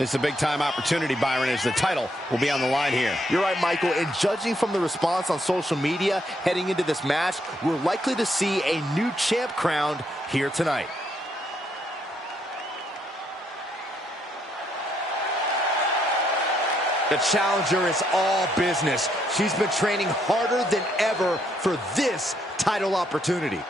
It's a big-time opportunity, Byron, as the title will be on the line here. You're right, Michael, and judging from the response on social media heading into this match, we're likely to see a new champ crowned here tonight. The challenger is all business. She's been training harder than ever for this title opportunity.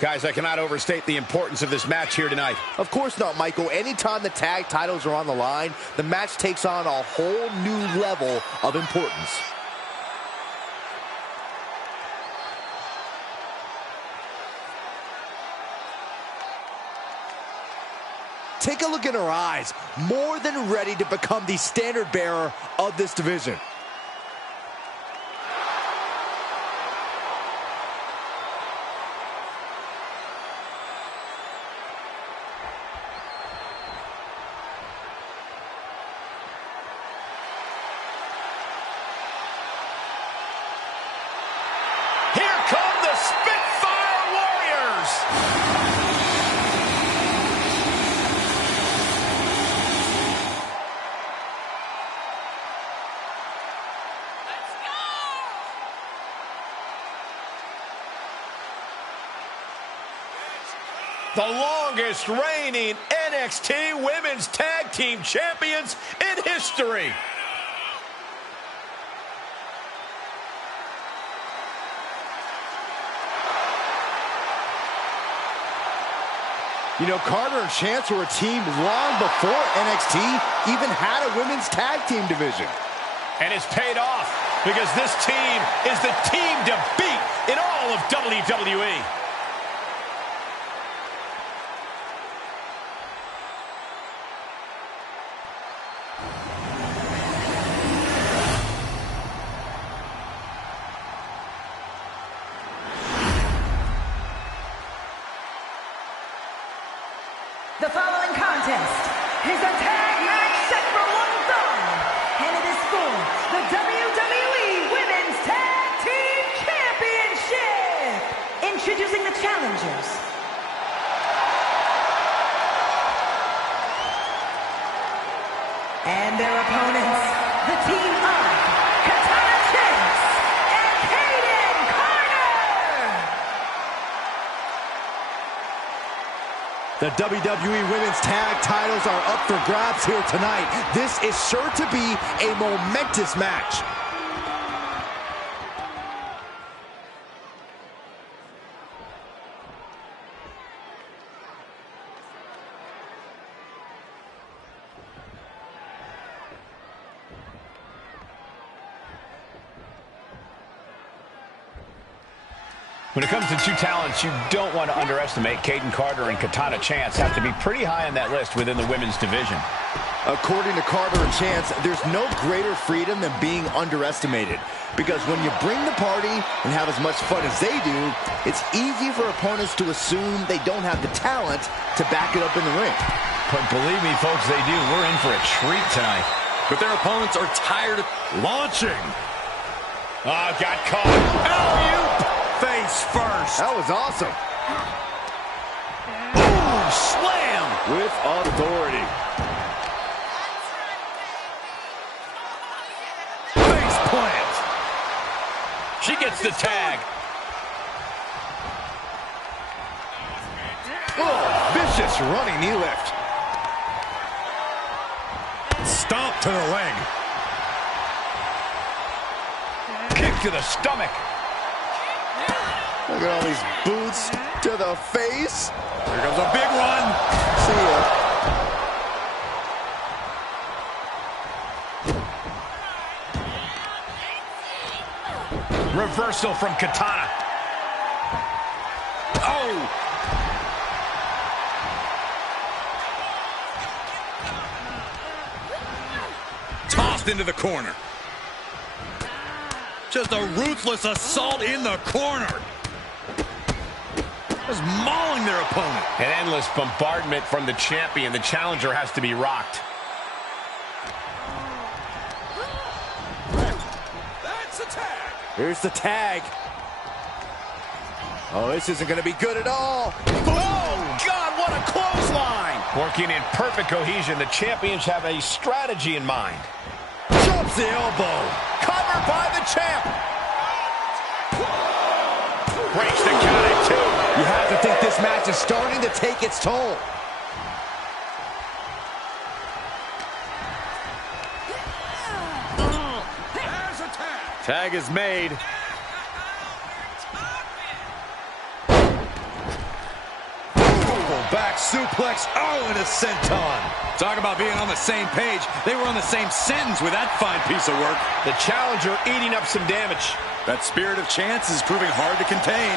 Guys, I cannot overstate the importance of this match here tonight. Of course not, Michael. Anytime the tag titles are on the line, the match takes on a whole new level of importance. Take a look in her eyes, more than ready to become the standard bearer of this division. The longest reigning NXT Women's Tag Team Champions in history. You know, Carter and Chance were a team long before NXT even had a women's tag team division. And it's paid off because this team is the team to beat in all of WWE. The following contest is a tag match set for one fall, and it is for the WWE Women's Tag Team Championship. Introducing the challengers. And their opponents, the team of Katana Chance and Kaden Carter. The WWE Women's Tag titles are up for grabs here tonight. This is sure to be a momentous match. When it comes to two talents you don't want to underestimate, Kaden Carter and Katana Chance have to be pretty high on that list within the women's division. According to Carter and Chance, there's no greater freedom than being underestimated. Because when you bring the party and have as much fun as they do, it's easy for opponents to assume they don't have the talent to back it up in the ring. But believe me, folks, they do. We're in for a treat tonight. But their opponents are tired of launching. Oh, got caught. Alley-oop! Face first. That was awesome. Boom! Slam! With authority. Face plant. She gets the tag. Oh, vicious running knee lift. Stomp to the leg. Kick to the stomach. Look at all these boots to the face. Here comes a big one. See ya. Reversal from Katana. Oh! Tossed into the corner. Just a ruthless assault in the corner. Just mauling their opponent. An endless bombardment from the champion. The challenger has to be rocked. That's a tag. Here's the tag. Oh, this isn't going to be good at all. Oh, God, what a clothesline. Working in perfect cohesion, the champions have a strategy in mind. Jumps the elbow. Covered by the champ. Breaks the count at 2. You have to think this match is starting to take its toll. There's a tag. Tag is made. Back suplex. Oh, and a senton. Talk about being on the same page. They were on the same sentence with that fine piece of work. The challenger eating up some damage. That spirit of chance is proving hard to contain.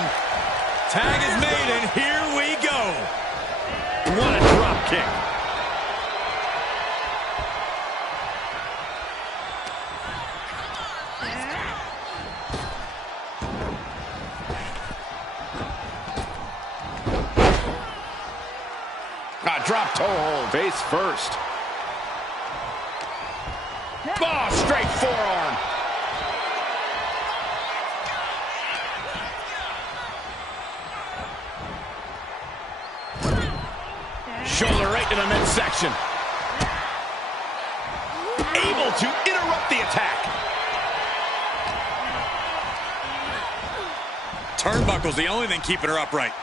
Tag is made, and here we go. What a drop kick. Drop toe hold. Face first. Oh, straight forearm. Shoulder right to the midsection. Able to interrupt the attack. Turnbuckle's the only thing keeping her upright.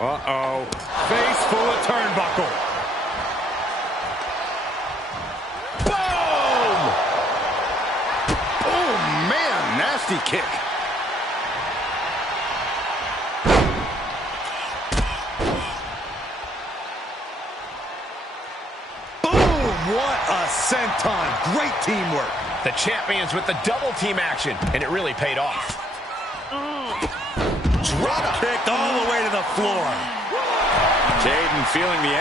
Uh-oh. Face full of turnbuckle. Boom! Oh, man. Nasty kick. Boom! What a senton. Great teamwork. The champions with the double team action, and it really paid off. Drop kicked all the way to the floor. Caden feeling the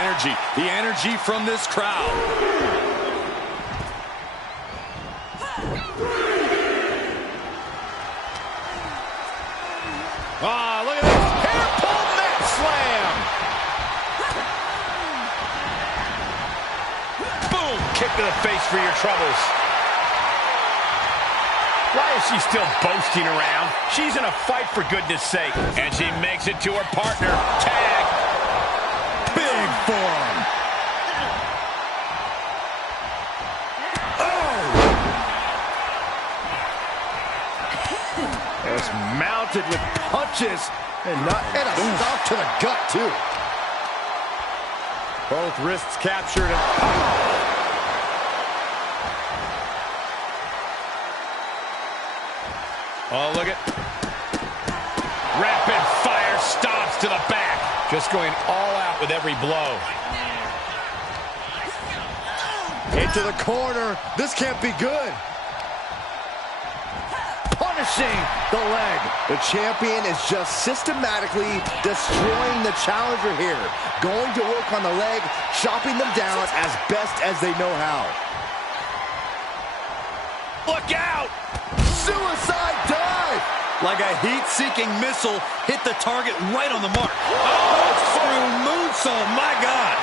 energy from this crowd. Ah, look at this. Hair pull mat slam. Boom, kick to the face for your troubles. Why is she still boasting around? She's in a fight, for goodness sake. And she makes it to her partner. Tag. Big forearm. Oh! It's mounted with punches and a stop to the gut, too. Both wrists captured and... Oh, look at... Rapid fire stops to the back. Just going all out with every blow. Into the corner. This can't be good. Punishing the leg. The champion is just systematically destroying the challenger here. Going to work on the leg, chopping them down as best as they know how. Look out! Suicide dive! Like a heat-seeking missile, hit the target right on the mark. Oh, screw moonsault, my God!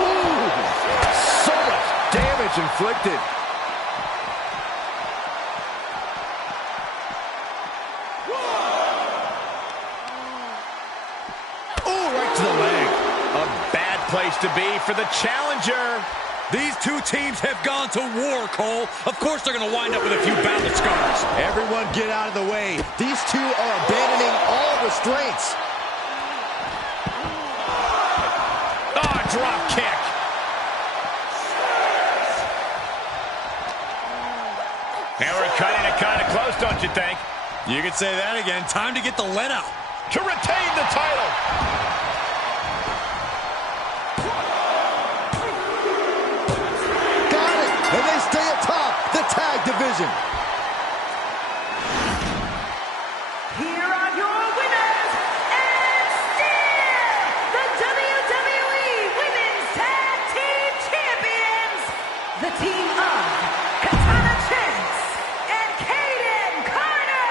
Ooh, so much damage inflicted. Place to be for the challenger. These two teams have gone to war, Cole. Of course they're going to wind up with a few battle scars. Everyone get out of the way. These two are abandoning all restraints. Oh, drop kick. And we're cutting it kind of close, don't you think? You could say that again. Time to get the lead out. To retain the title. And they decision. Here are your winners, and still the WWE Women's Tag Team Champions, the team of Katana Chance and Kaden Carter.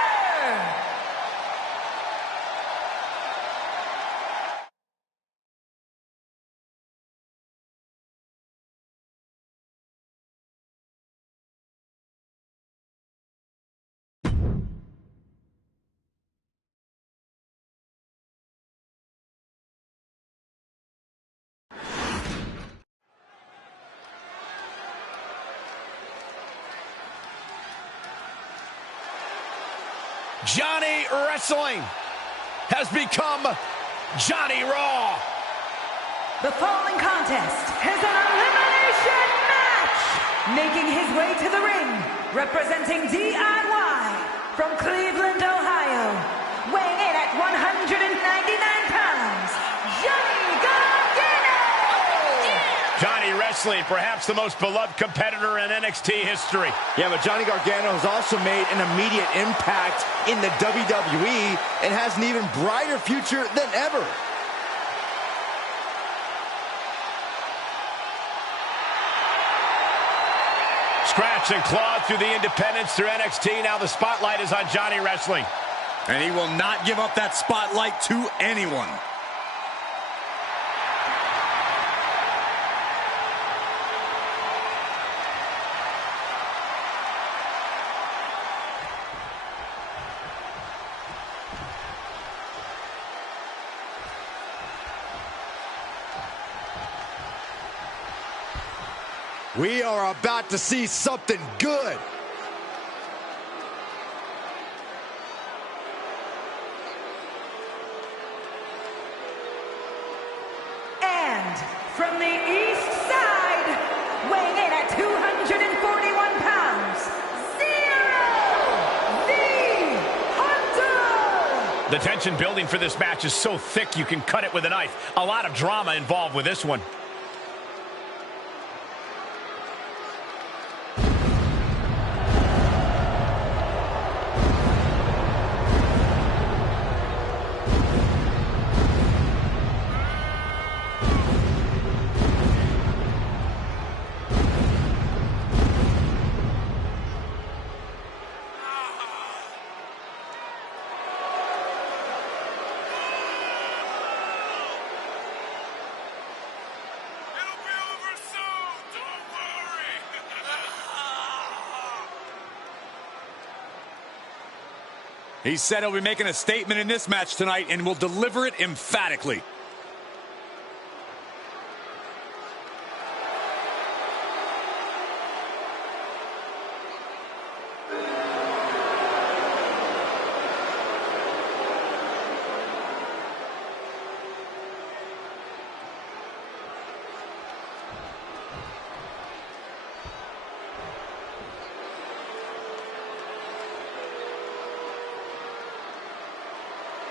Johnny Wrestling has become Johnny Raw. The following contest is an elimination match. Making his way to the ring, representing DIY from Cleveland, Ohio. Weighing in at 199 pounds, Johnny Gargano! Johnny Wrestling, perhaps the most beloved competitor in NXT history. Yeah, but Johnny Gargano has also made an immediate impact in the WWE and has an even brighter future than ever. Scratch and clawed through the independents through NXT. Now the spotlight is on Johnny Wrestling. And he will not give up that spotlight to anyone. We are about to see something good. And from the east side, weighing in at 241 pounds, the Hunter! The tension building for this match is so thick you can cut it with a knife. A lot of drama involved with this one. He said he'll be making a statement in this match tonight and will deliver it emphatically.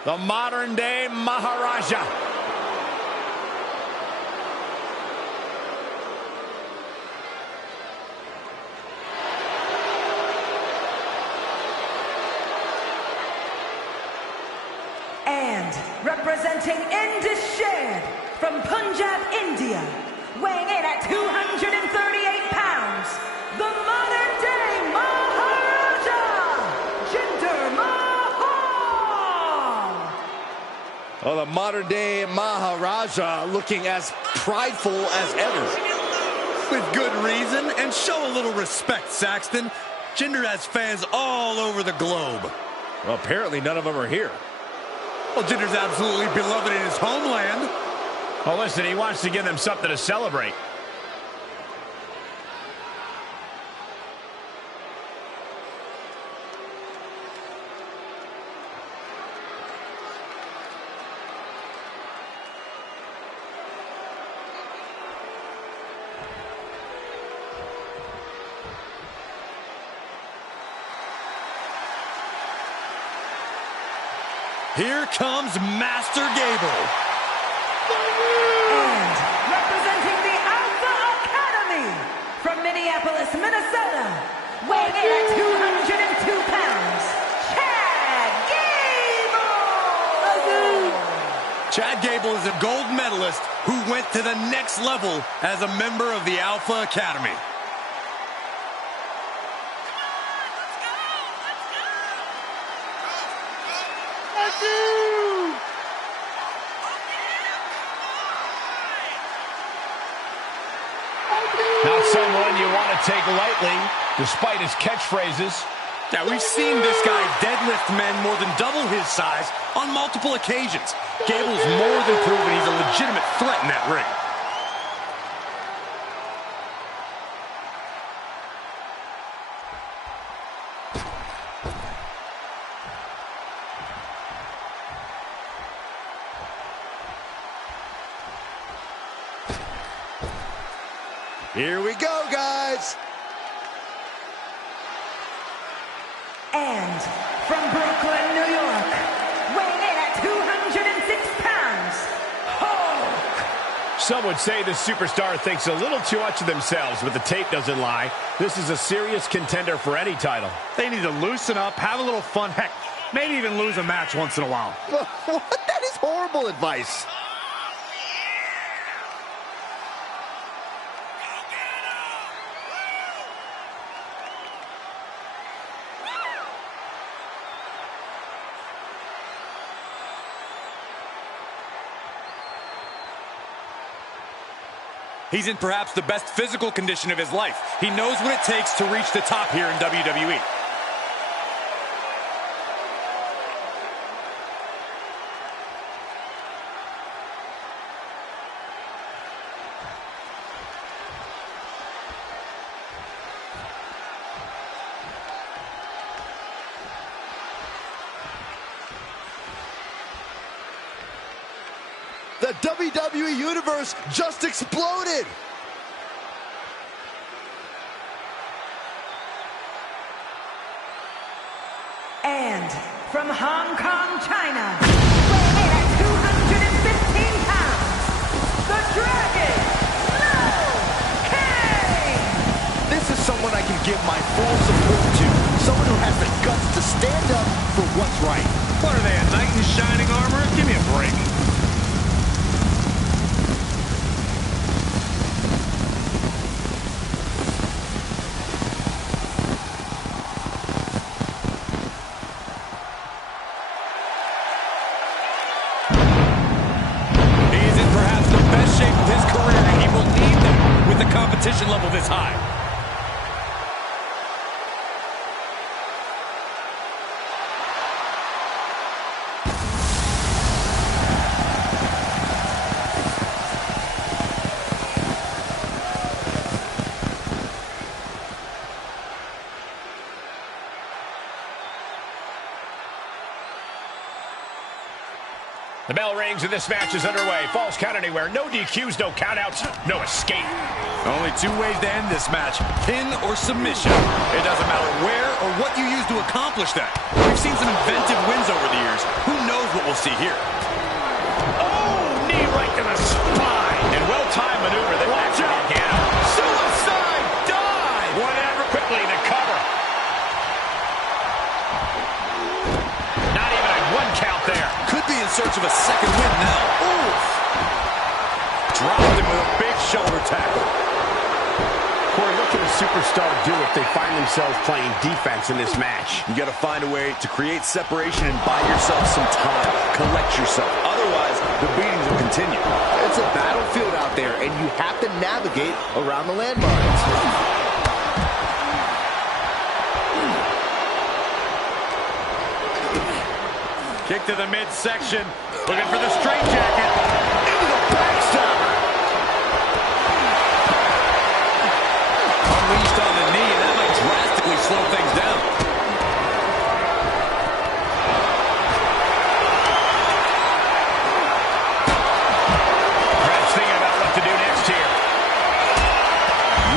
The modern-day Maharaja. And representing Indus from Punjab, India, weighing in at 238 pounds, the modern-day Maharaja, Jinder Mahal! Oh, the modern-day Maharaja looking as prideful as ever. With good reason, and show a little respect, Saxton. Jinder has fans all over the globe. Well, apparently none of them are here. Well, Jinder's absolutely beloved in his homeland. Well, listen, he wants to give them something to celebrate. Here comes Master Gable. And representing the Alpha Academy from Minneapolis, Minnesota, weighing in at Gable is a gold medalist who went to the next level as a member of the Alpha Academy. Not someone you want to take lightly, despite his catchphrases. Now, we've seen this guy deadlift men more than double his size on multiple occasions. Gable's more than proven he's a legitimate threat in that ring. Here we go, guys. And from Brooklyn, New York, weighing in at 206 pounds, Hulk. Some would say this superstar thinks a little too much of themselves, but the tape doesn't lie. This is a serious contender for any title. They need to loosen up, have a little fun, heck, maybe even lose a match once in a while. What? That is horrible advice. He's in perhaps the best physical condition of his life. He knows what it takes to reach the top here in WWE. The WWE Universe just exploded. And from Hong Kong, China, weighing in at 215 pounds, the Dragon, No King. This is someone I can give my full support to. Someone who has the guts to stand up for what's right. What are they, a knight in shining armor? Give me a break. Competition level this high. The bell rings and this match is underway. Falls count anywhere. No DQs, no countouts, no escape. Only two ways to end this match, pin or submission. It doesn't matter where or what you use to accomplish that. We've seen some inventive wins over the years. Who knows what we'll see here? Oh, knee right to the spine. And well-timed maneuver that Watch out. Again. Suicide dive. Whatever. Quickly to cover. Not even a one count there. Could be in search of a second win now. Oof. Dropped him with a big shoulder tackle. Corey, what can a superstar do if they find themselves playing defense in this match? You got to find a way to create separation and buy yourself some time. Collect yourself. Otherwise, the beatings will continue. It's a battlefield out there, and you have to navigate around the landmines. Kick to the midsection. Looking for the straitjacket. Into the backstabber. Unleashed on the knee, and that might drastically slow things down. Perhaps thinking about what to do next here.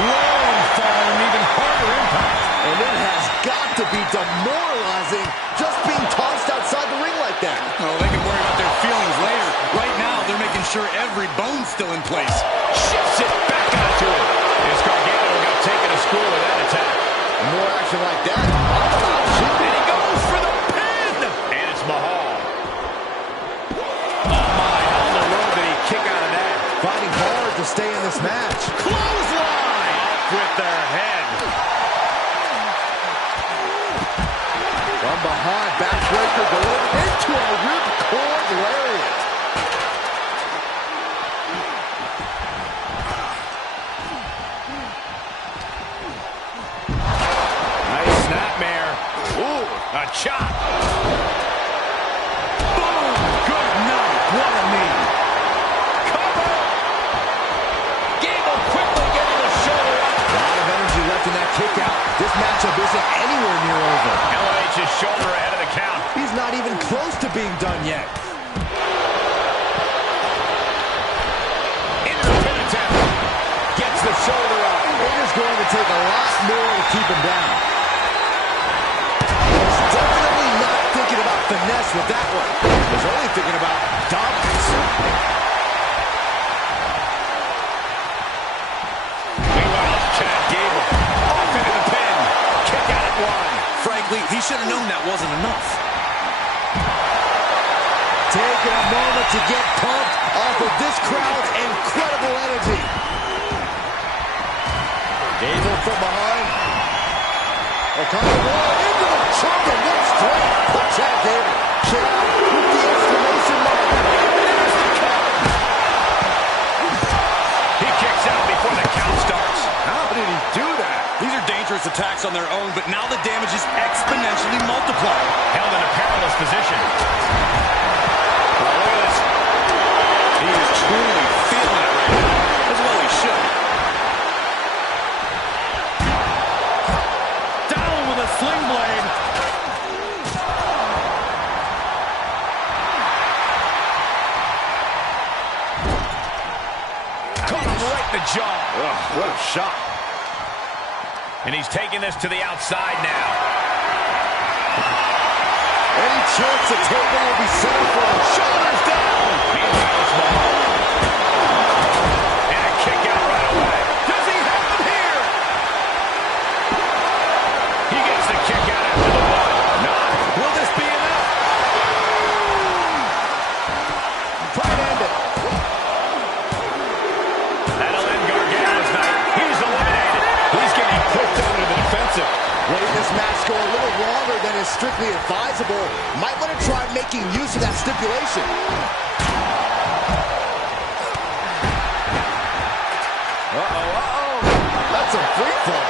Whoa, falling even harder impact. And it has got to be demoralizing just being tossed outside the ring like that. Oh, they can worry about their feelings later. Right now, they're making sure every bone's still in place. Shifts it back onto him. This Gargano got taken to school with that attack. More action like that. Oh, And he goes for the pin. And it's Mahal. Oh, my. How in the world to stay in this match. Clothesline! Up with their head. From behind, backbreaker delivered into a ripcord lariat. Nice snapmare. Ooh, a chop. Boom! Good night. What a knee. Cover. Gable quickly getting the shoulder up. A lot of energy left in that kick out. This matchup isn't anywhere near over. LH's shoulder ahead of the count. He's not even close to being done yet. Into the pin attempt. Gets the shoulder up. It is going to take a lot more to keep him down. He's definitely not thinking about finesse with that one. He's only thinking about dominance. Meanwhile, Chad Gable off into the pin. Kick out at one. Frankly, he should have known that wasn't enough. Taking a moment to get pumped off of this crowd's incredible energy. Gable from behind. O'Connor into the shoulder. What strength by Chad Gable. Chad with the exclamation mark. There's the count. He kicks out before the count starts. How did he do that? These are dangerous attacks on their own, but now the damage is exponentially multiplied. Held in a perilous position. Oh, look at this. He is truly feeling it right now, as well he should. Down with a sling blade. Caught him right in the jaw. Ugh, what a shot. And he's taking this to the outside now. Any chance the table will be set up for him. Shoulders down. Meanwhile, small. And a kick out right away. Does he have him here? He gets the kick out after the one. Not. Will this be enough? Try to end it. That'll end Gargano's night. He's eliminated. He's getting pushed out into the defensive. Letting this match go a little longer than is strictly advisable. Might want to try making use of that stipulation. That's a free fall.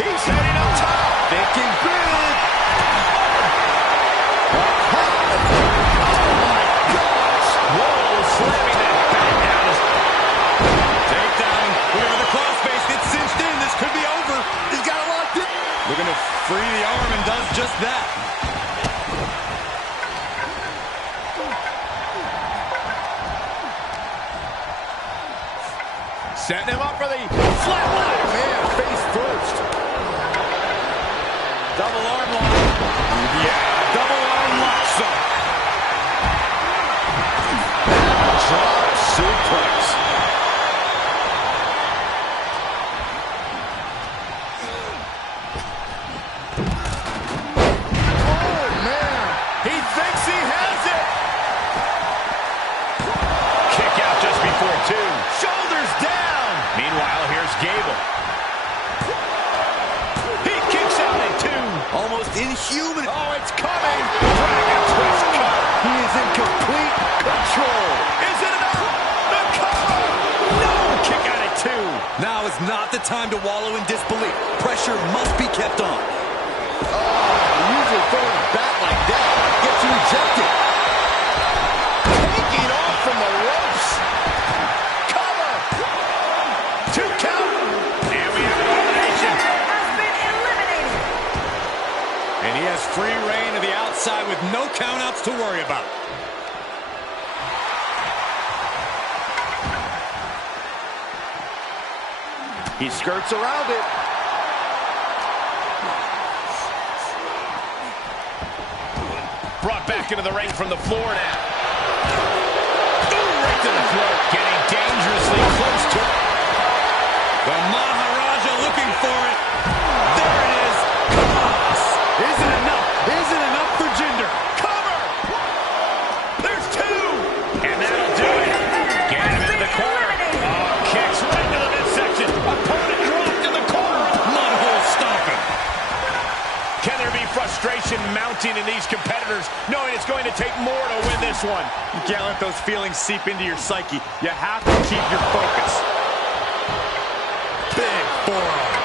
He's heading up top. Thinking big. Whoa, slamming that back down. Takedown. Whenever the crossface gets cinched in, this could be over. He's got it locked in. Looking to free the arm and does just that. Setting him up for the flatline. Man, face first. Double arm lock. Yeah, double arm lock, son. Drop suplex. Oh, man. He thinks he has it. Kick out just before two. Shoulders down. Meanwhile, here's Gable. He kicks out at two. Almost inhuman. Oh, it's coming. Dragon twist cut. He is in complete control. Is it enough? The cover. No. Kick out at two. Now is not the time to wallow in disbelief. Pressure must be kept on. Usually throwing a bat like that gets you ejected. Taking off from the ropes. Cover. Two count. And we have an elimination. Has been eliminated. And he has free reign to the outside with no countouts to worry about. He skirts around it. Brought back into the ring from the floor now. Ooh, right to the throat. Getting dangerously close to it. The Maharaja looking for it. There it is. Kamass. Isn't enough for Jinder. Cover. There's two. And that'll do it. tension mounting in these competitors, knowing it's going to take more to win this one. You can't let those feelings seep into your psyche. You have to keep your focus. Big forearm.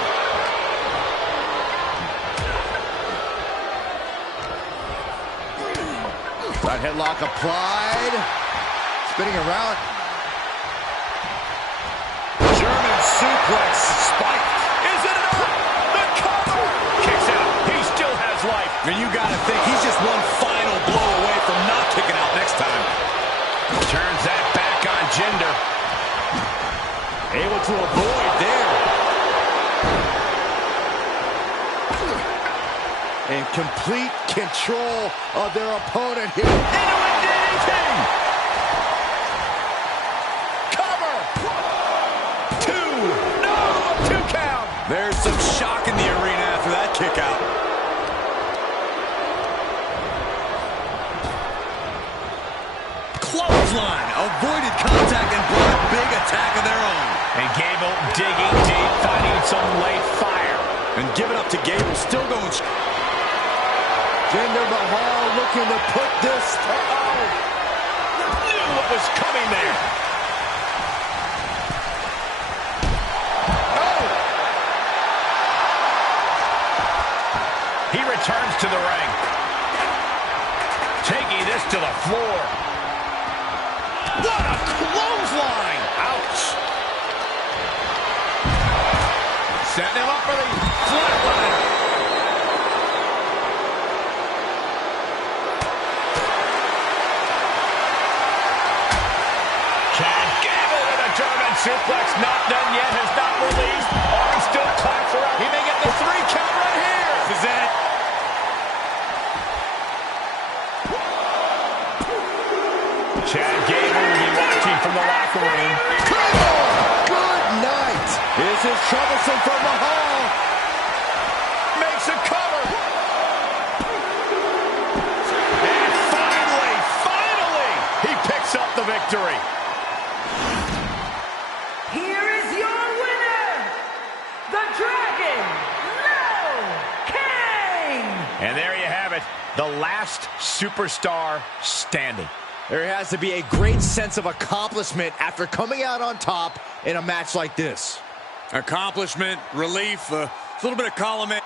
That headlock applied. Spinning around. German suplex spiked. Is it enough? The cover! Kicks out. He still has life. And you got to think he's just one final blow away from not kicking out next time. Turns that back on Jinder. Able to avoid there. In complete control of their opponent here. Into a DDT! Cover! 2! No! A 2 count! There's some shock in the arena after that kick out. Clothesline. Avoided contact and brought a big attack of their own. And Gable digging deep, finding some late fire. And give it up to Gable, still going strong. Jinder Mahal looking to put this. Knew what was coming there. Oh! He returns to the ring. Taking this to the floor. What a clothesline! Ouch! Setting him up for the flatliner. German suplex, not done yet, has not released. Arm still claps around. He may get the 3 count right here. This is it. Chad Gable will be watching from the locker room. Good night. This is troublesome for Mahal. Makes a cover. And finally, he picks up the victory. Here is your winner, the Dragon, King. And there you have it, the last superstar standing. There has to be a great sense of accomplishment after coming out on top in a match like this. Accomplishment, relief, a little bit of column A.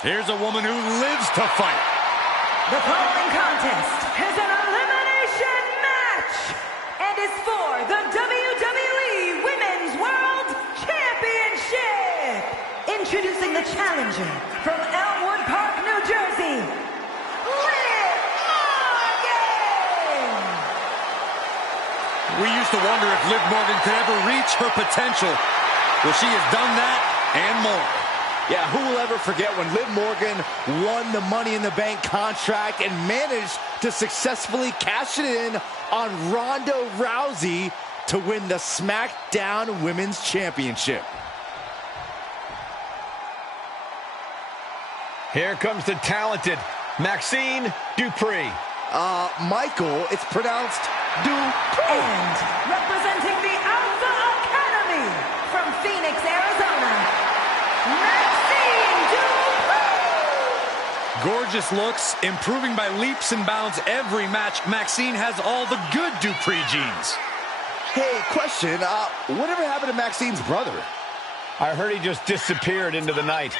Here's a woman who lives to fight. The following contest is an elimination match and is for the WWE Women's World Championship. Introducing the challenger from Elmwood Park, New Jersey, Liv Morgan. We used to wonder if Liv Morgan could ever reach her potential. Well, she has done that and more. Yeah, who will ever forget when Liv Morgan won the Money in the Bank contract and managed to successfully cash it in on Ronda Rousey to win the SmackDown Women's Championship. Here comes the talented Maxine Dupree. Michael, it's pronounced Dupree. And representing the Alpha Academy from Phoenix, Arizona, Maxine Dupree. Gorgeous looks, improving by leaps and bounds every match. Maxine has all the good Dupree genes. Hey, question, whatever happened to Maxine's brother? I heard he just disappeared into the night.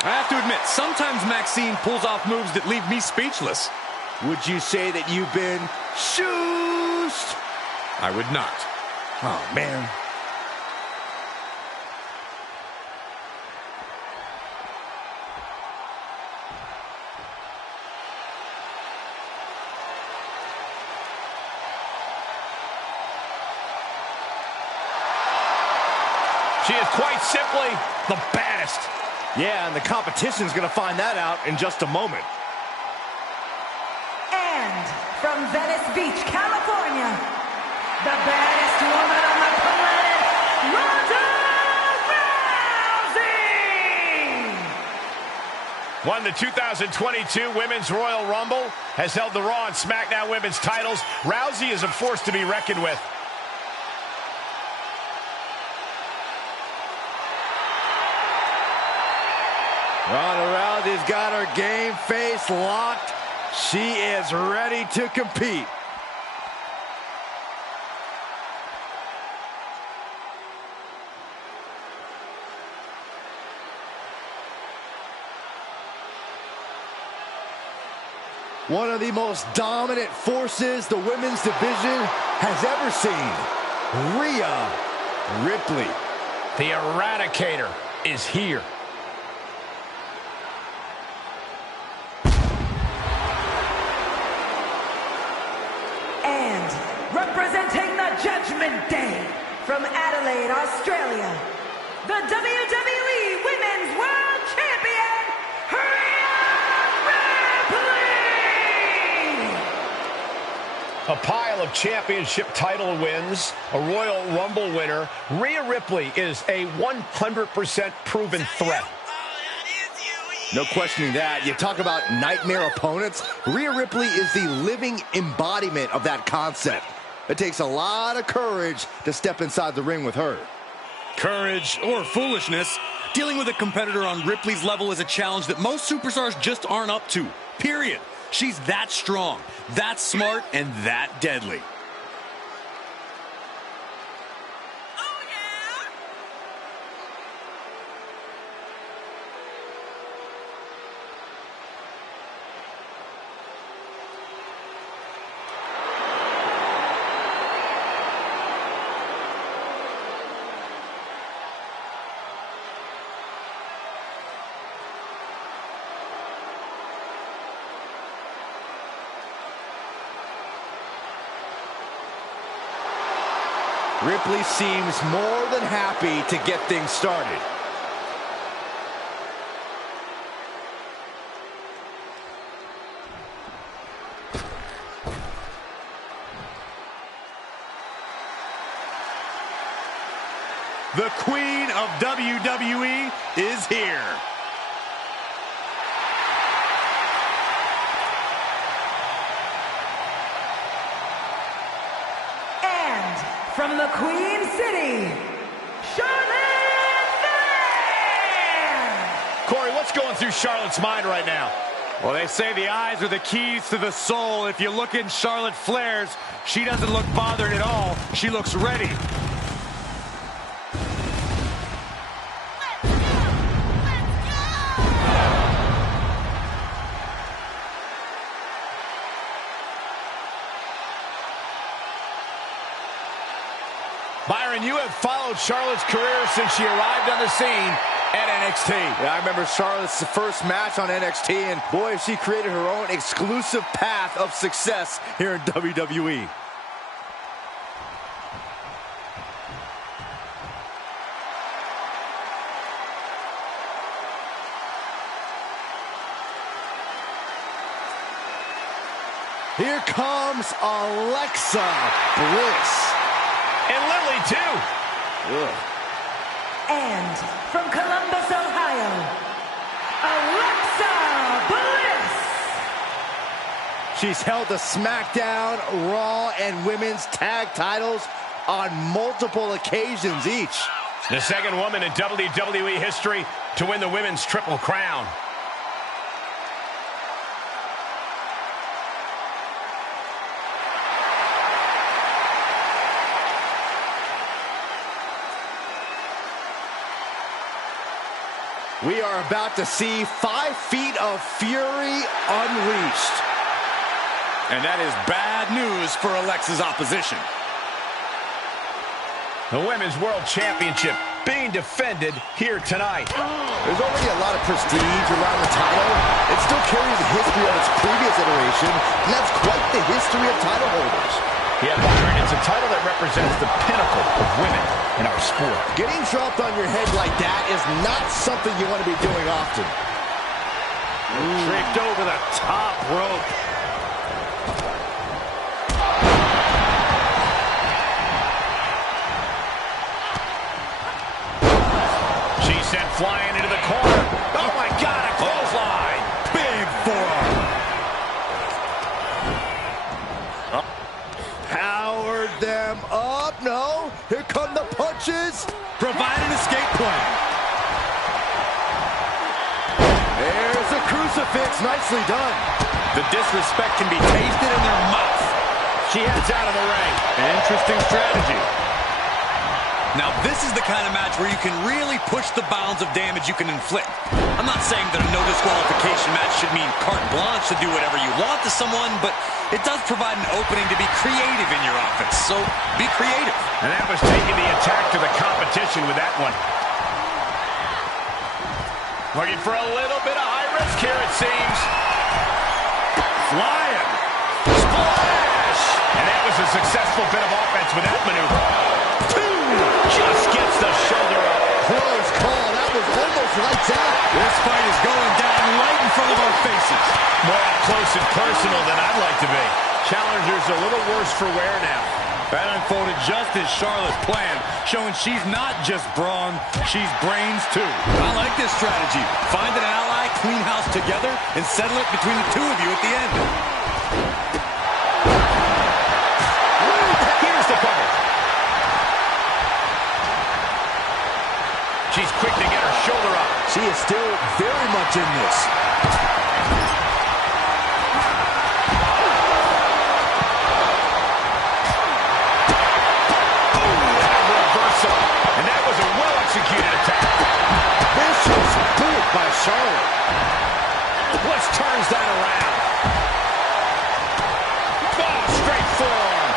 I have to admit, sometimes Maxine pulls off moves that leave me speechless. Would you say that you've been shooshed? I would not. Oh, man. She is quite simply the baddest. Yeah, and the competition's going to find that out in just a moment. And from Venice Beach, California, the baddest woman on the planet, Ronda Rousey! Won the 2022 Women's Royal Rumble, has held the Raw and SmackDown Women's titles. Rousey is a force to be reckoned with. Ronda Rousey's got her game face locked. She is ready to compete. One of the most dominant forces the women's division has ever seen. Rhea Ripley. The Eradicator is here. And representing the Judgment Day from Adelaide, Australia, the WWE Women's World Champion, Rhea Ripley! A pile of championship title wins, a Royal Rumble winner. Rhea Ripley is a 100% proven threat. No questioning that. You talk about nightmare opponents. Rhea Ripley is the living embodiment of that concept. It takes a lot of courage to step inside the ring with her. Courage or foolishness, dealing with a competitor on Ripley's level is a challenge that most superstars just aren't up to. Period. She's that strong, that smart, and that deadly. Ripley seems more than happy to get things started. The Queen of WWE is here. From the Queen City, Charlotte Flair! Corey, what's going through Charlotte's mind right now? Well, they say the eyes are the keys to the soul. If you look in Charlotte Flair's, she doesn't look bothered at all. She looks ready. Byron, you have followed Charlotte's career since she arrived on the scene at NXT. Yeah, I remember Charlotte's first match on NXT, and boy, she created her own exclusive path of success here in WWE. Here comes Alexa Bliss. And Lily, too. Ugh. And from Columbus, Ohio, Alexa Bliss. She's held the SmackDown, Raw, and Women's Tag titles on multiple occasions each. The second woman in WWE history to win the Women's Triple Crown. We are about to see 5 feet of fury unleashed. And that is bad news for Alexa's opposition. The Women's World Championship being defended here tonight. There's already a lot of prestige around the title. It still carries the history of its previous iteration, and that's quite the history of title holders. Yeah, Byron, it's a title that represents the pinnacle of women. in our sport. Getting dropped on your head like that is not something you want to be doing often. Draped over the top rope. She's sent flying into the corner. Oh, my God, a clothesline. Big forearm. Powered them up. No, here come the punches. Provide an escape plan. There's a crucifix. Nicely done. The disrespect can be tasted in their mouth. She heads out of the ring. Interesting strategy. Now, this is the kind of match where you can really push the bounds of damage you can inflict. I'm not saying that a no disqualification match should mean carte blanche to do whatever you want to someone, but it does provide an opening to be creative in your offense, so be creative. And that was taking the attack to the competition with that one. Looking for a little bit of high risk here, it seems. Flying. Splash! And that was a successful bit of offense with that maneuver. Just gets the shoulder up. Close call. That was almost lights out. This fight is going down right in front of our faces. More up close and personal than I'd like to be. Challenger's a little worse for wear now. That unfolded just as Charlotte planned, showing she's not just brawn, she's brains too. I like this strategy. Find an ally, clean house together, and settle it between the two of you at the end. Here's the cover. She's quick to get her shoulder up. She is still very much in this. Reversal. And that was a well-executed attack. Vicious boot by Charlotte. Bliss turns that around. Oh, straight forearm.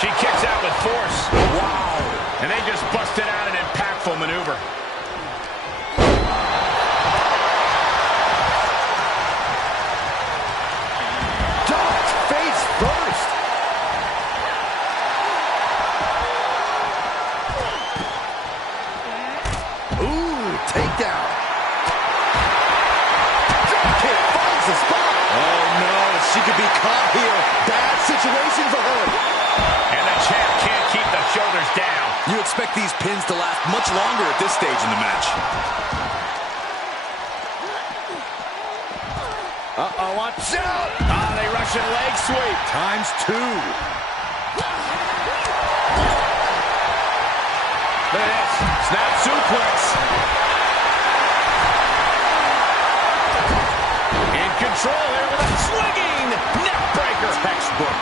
She kicks out with force. Wow. And they just busted out an impactful maneuver. Ducked face first. Ooh, takedown. Drop kick finds the spot. Oh no, she could be caught here. Bad situation for her. And the champ can't keep the shoulders down. You expect these pins to last much longer at this stage in the match. Uh-oh, watch out! Ah, they Russian leg sweep. Times two. Look at this. Snap suplex. In control here with a swinging neck breaker. Textbook.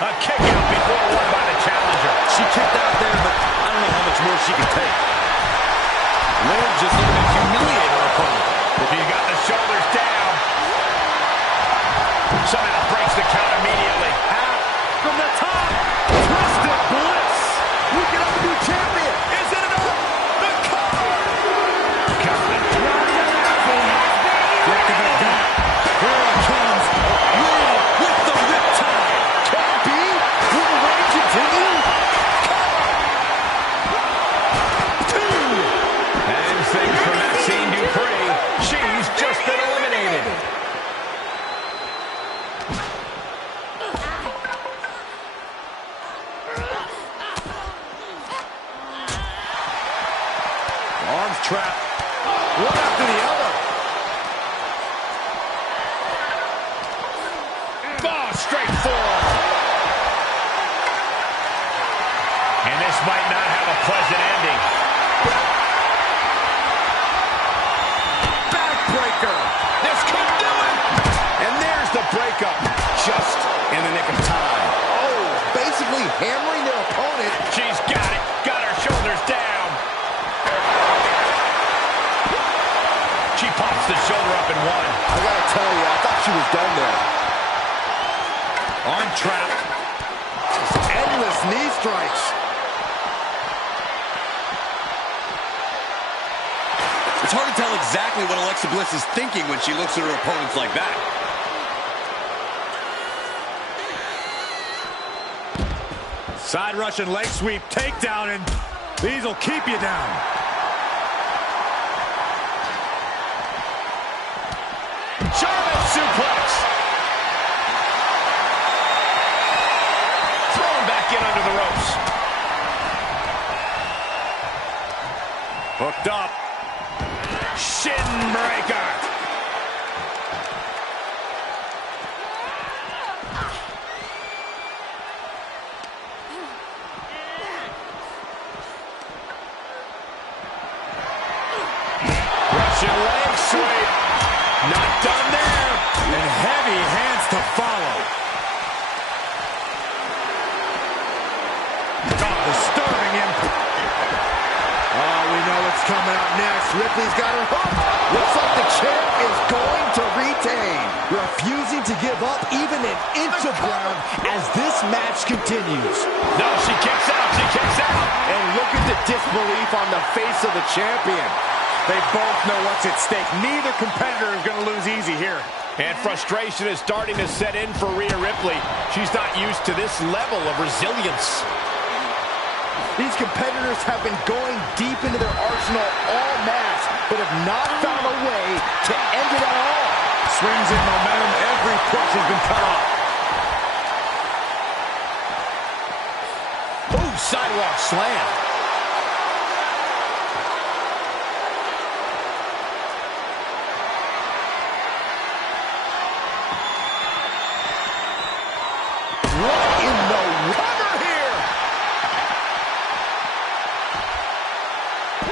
A kick out before won by the challenger. She kicked out there, but I don't know how much more she can take. Liv just looking to humiliate her opponent. He's got the shoulders down. Somehow breaks the count immediately. Out from the top. Twisted Bliss. We can have a new champion. Is it enough? The cover. Look at the gun. Here it comes. Real with the riptide. Can it be? Will the reign continue? Two. And things from Maxine Dupree. She's just been eliminated. Arms trapped. One after the other. Oh, straight forearm. And this might not have a pleasant ending. Backbreaker. This could do it. And there's the breakup. Just in the nick of time. hammering their opponent. She's got it. Got her shoulders down. She pops the shoulder up and one. I gotta tell you, I thought she was done there. Arm trapped. Just endless knee strikes. It's hard to tell exactly what Alexa Bliss is thinking when she looks at her opponents like that. Side Russian leg sweep, takedown, and these will keep you down. German suplex. Thrown back in under the ropes. Hooked up. Shin breaker. Russian leg sweep. Not done there. And heavy hands to follow. Oh, disturbing impact. Oh, we know what's coming up next. Ripley's got her hooked. Looks like the champ is going to retain. Refusing to give up even an inch of ground as this match continues. No, she kicks out. She kicks out. And look at the disbelief on the face of the champion. They both know what's at stake. Neither competitor is going to lose easy here. And frustration is starting to set in for Rhea Ripley. She's not used to this level of resilience. These competitors have been going deep into their arsenal all match, but have not found a way to end it at all. Swings in momentum. Every push has been cut off. Ooh, sidewalk slam. What in the cover here?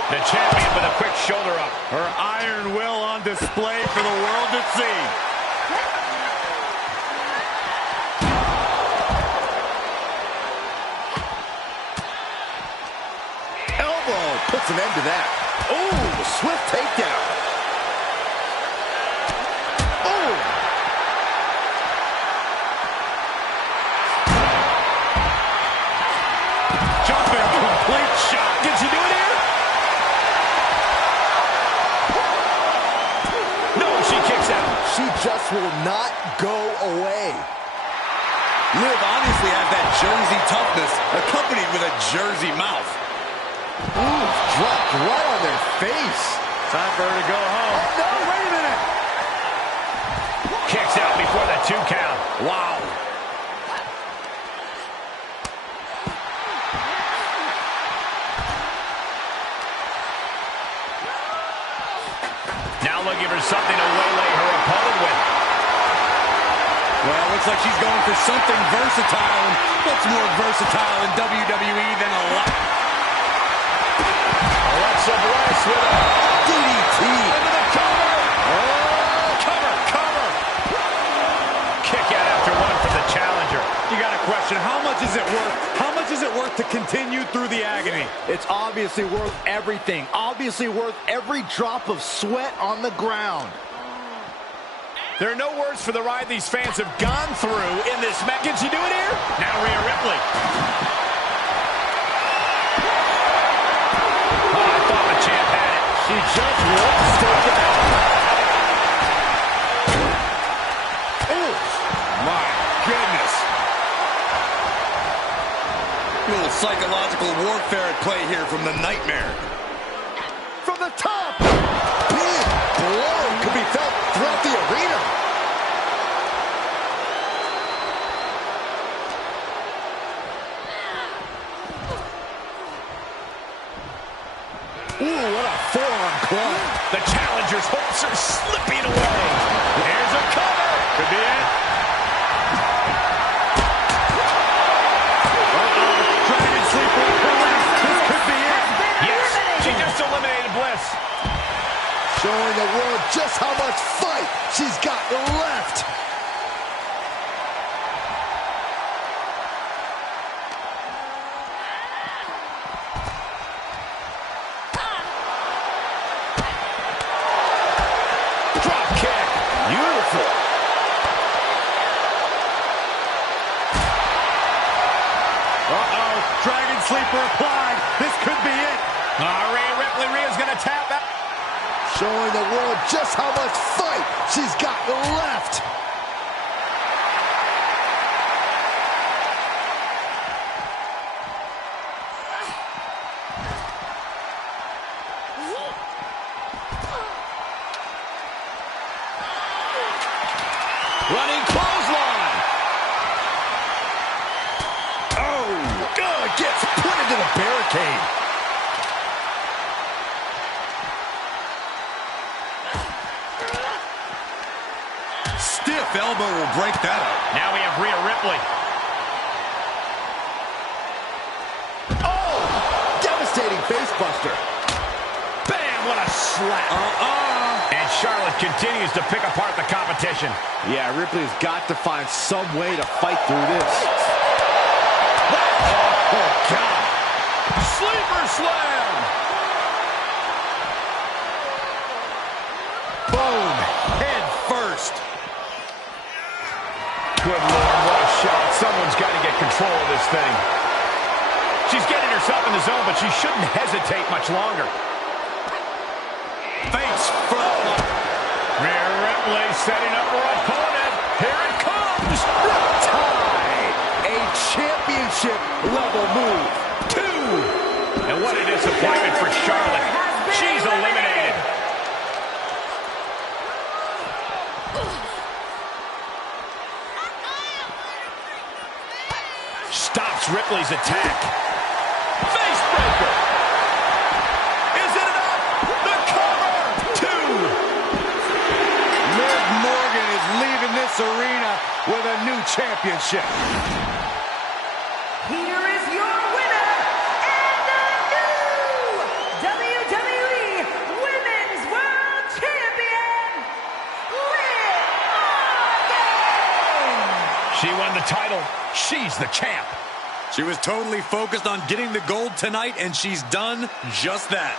The champion with a quick shoulder up. Her iron will on display for the world to see. Elbow puts an end to that. Ooh, swift takedown. Ooh. Jumping complete shot. Did she do it here? No, she kicks out. She just will not go away. Liv obviously has that Jersey toughness, accompanied with a Jersey mouth. Ooh, dropped right on their face. Time for her to go home. Oh, no, wait a minute. Kicks out before the 2 count. Wow. Now looking for something to waylay her opponent with. Well, looks like she's going for something versatile. And what's more versatile in WWE than a lot? Alexa Bliss with a DDT. into the cover. Oh, cover. Kick out after one from the challenger. You got a question. How much is it worth? How much is it worth to continue through the agony? It's obviously worth everything. Obviously worth every drop of sweat on the ground. There are no words for the ride these fans have gone through in this match. Can she do it here? Now Rhea Ripley. Oh, I thought the champ had it. She just won't stay down. Oh, my goodness. A little psychological warfare at play here from the Nightmare. From the top. Big blow could be felt throughout the arena. Ooh, what a forearm club. The challenger's hopes are slipping away. Here's a cover. Could be it. Dragon sleeper release. This could be it. Yes, she just eliminated Bliss. Showing the world just how much fight she's got left. Uh-oh, Dragon Sleeper applied. This could be it. Rhea Ripley, Rhea's going to tap out. Showing the world just how much fight she's got left. Running clothesline. Oh, God, gets put into the barricade. Stiff elbow will break that up. Now we have Rhea Ripley. Oh, devastating facebuster. Bam, what a slap. And Charlotte continues to pick apart the competition. Yeah, Ripley's got to find some way to fight through this. Oh, God. Sleeper slam. Boom, head first. Good Lord, what a shot. Someone's got to get control of this thing. She's getting herself in the zone, but she shouldn't hesitate much longer. Face first. Rhea Ripley setting up her opponent. Here it comes. Tie. A championship level move. 2. And what a disappointment for Charlotte. She's eliminated. Stops Ripley's attack. Face breaker. Is it enough? The cover. 2. Liv Morgan is leaving this arena with a new championship. Here is your winner and the new WWE Women's World Champion, Liv Morgan. She won the title. She's the champ. She was totally focused on getting the gold tonight, and she's done just that.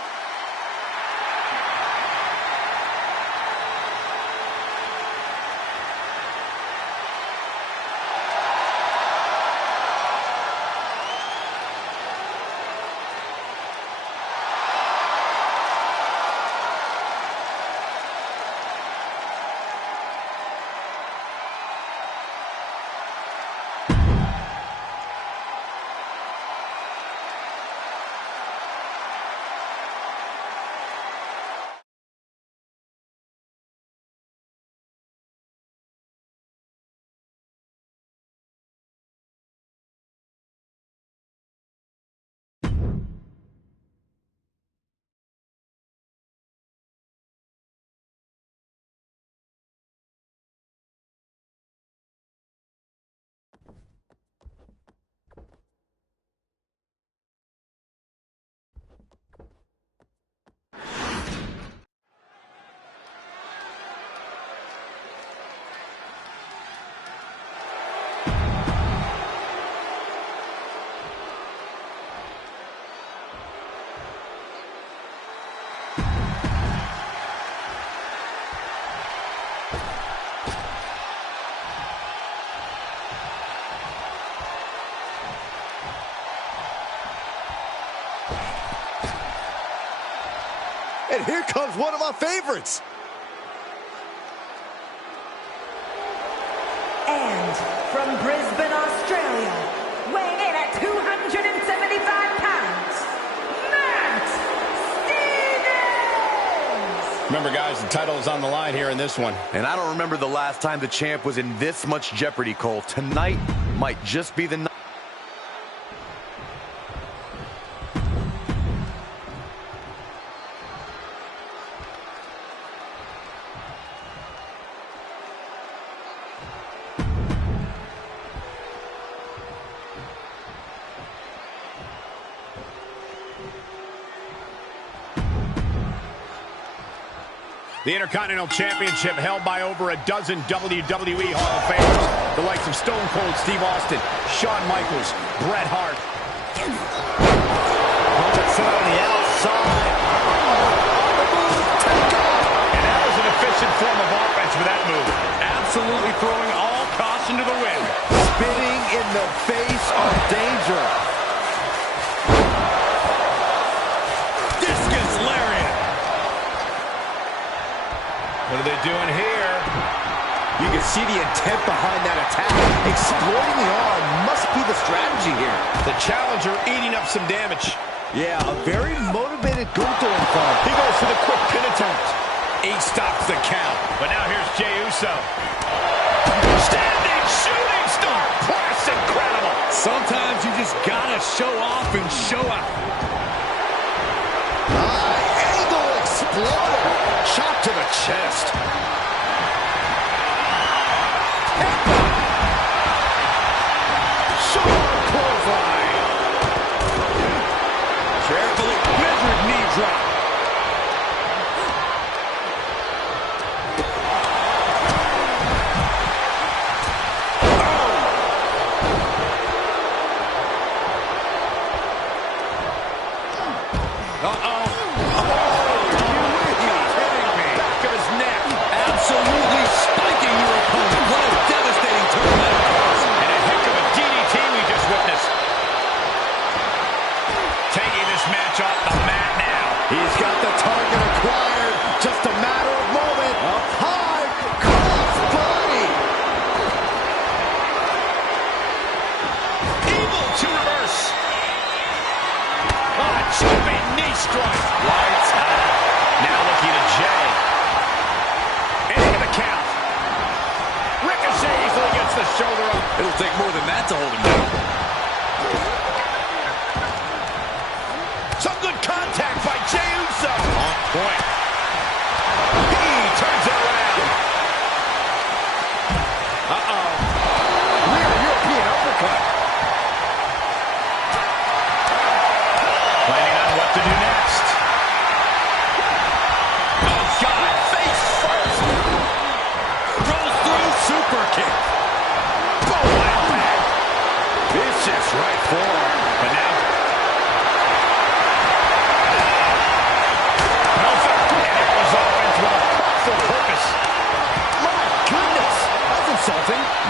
And here comes one of my favorites. And from Brisbane, Australia, weighing in at 275 pounds, Matt Stevens! Remember, guys, the title is on the line here in this one. And I don't remember the last time the champ was in this much jeopardy, Cole. Tonight might just be the night. The Intercontinental Championship held by over a dozen WWE Hall of Famers. The likes of Stone Cold Steve Austin, Shawn Michaels, Bret Hart. Opposite on the outside. And that was an efficient form of offense for that move. Absolutely throwing all caution to the wind. Spitting in the face of danger. see the intent behind that attack. Exploiting the arm must be the strategy here. The challenger eating up some damage. Yeah, a very motivated Gunther in front. He goes for the quick pin attempt. He stops the count. But now here's Jey Uso. Standing shooting star press, incredible. Sometimes you just gotta show off and show out. Angle exploder. Shot to the chest. Sharp clothesline. Carefully measured knee drop. He's got the target acquired. Just a matter of moment. Up high. Crossbody. Evil to reverse. Jumping knee strike. Lights out. Now looking at Jey. And into the count. Ricochet easily gets the shoulder up. It'll take more than that to hold him down. Some good contact by Jey Uso. On point. He turns it around. Rear European uppercut. Planning on what to do next. Oh, God. Face first. Rolls through, super kick. Boom, right back. Vicious right forearm. But now.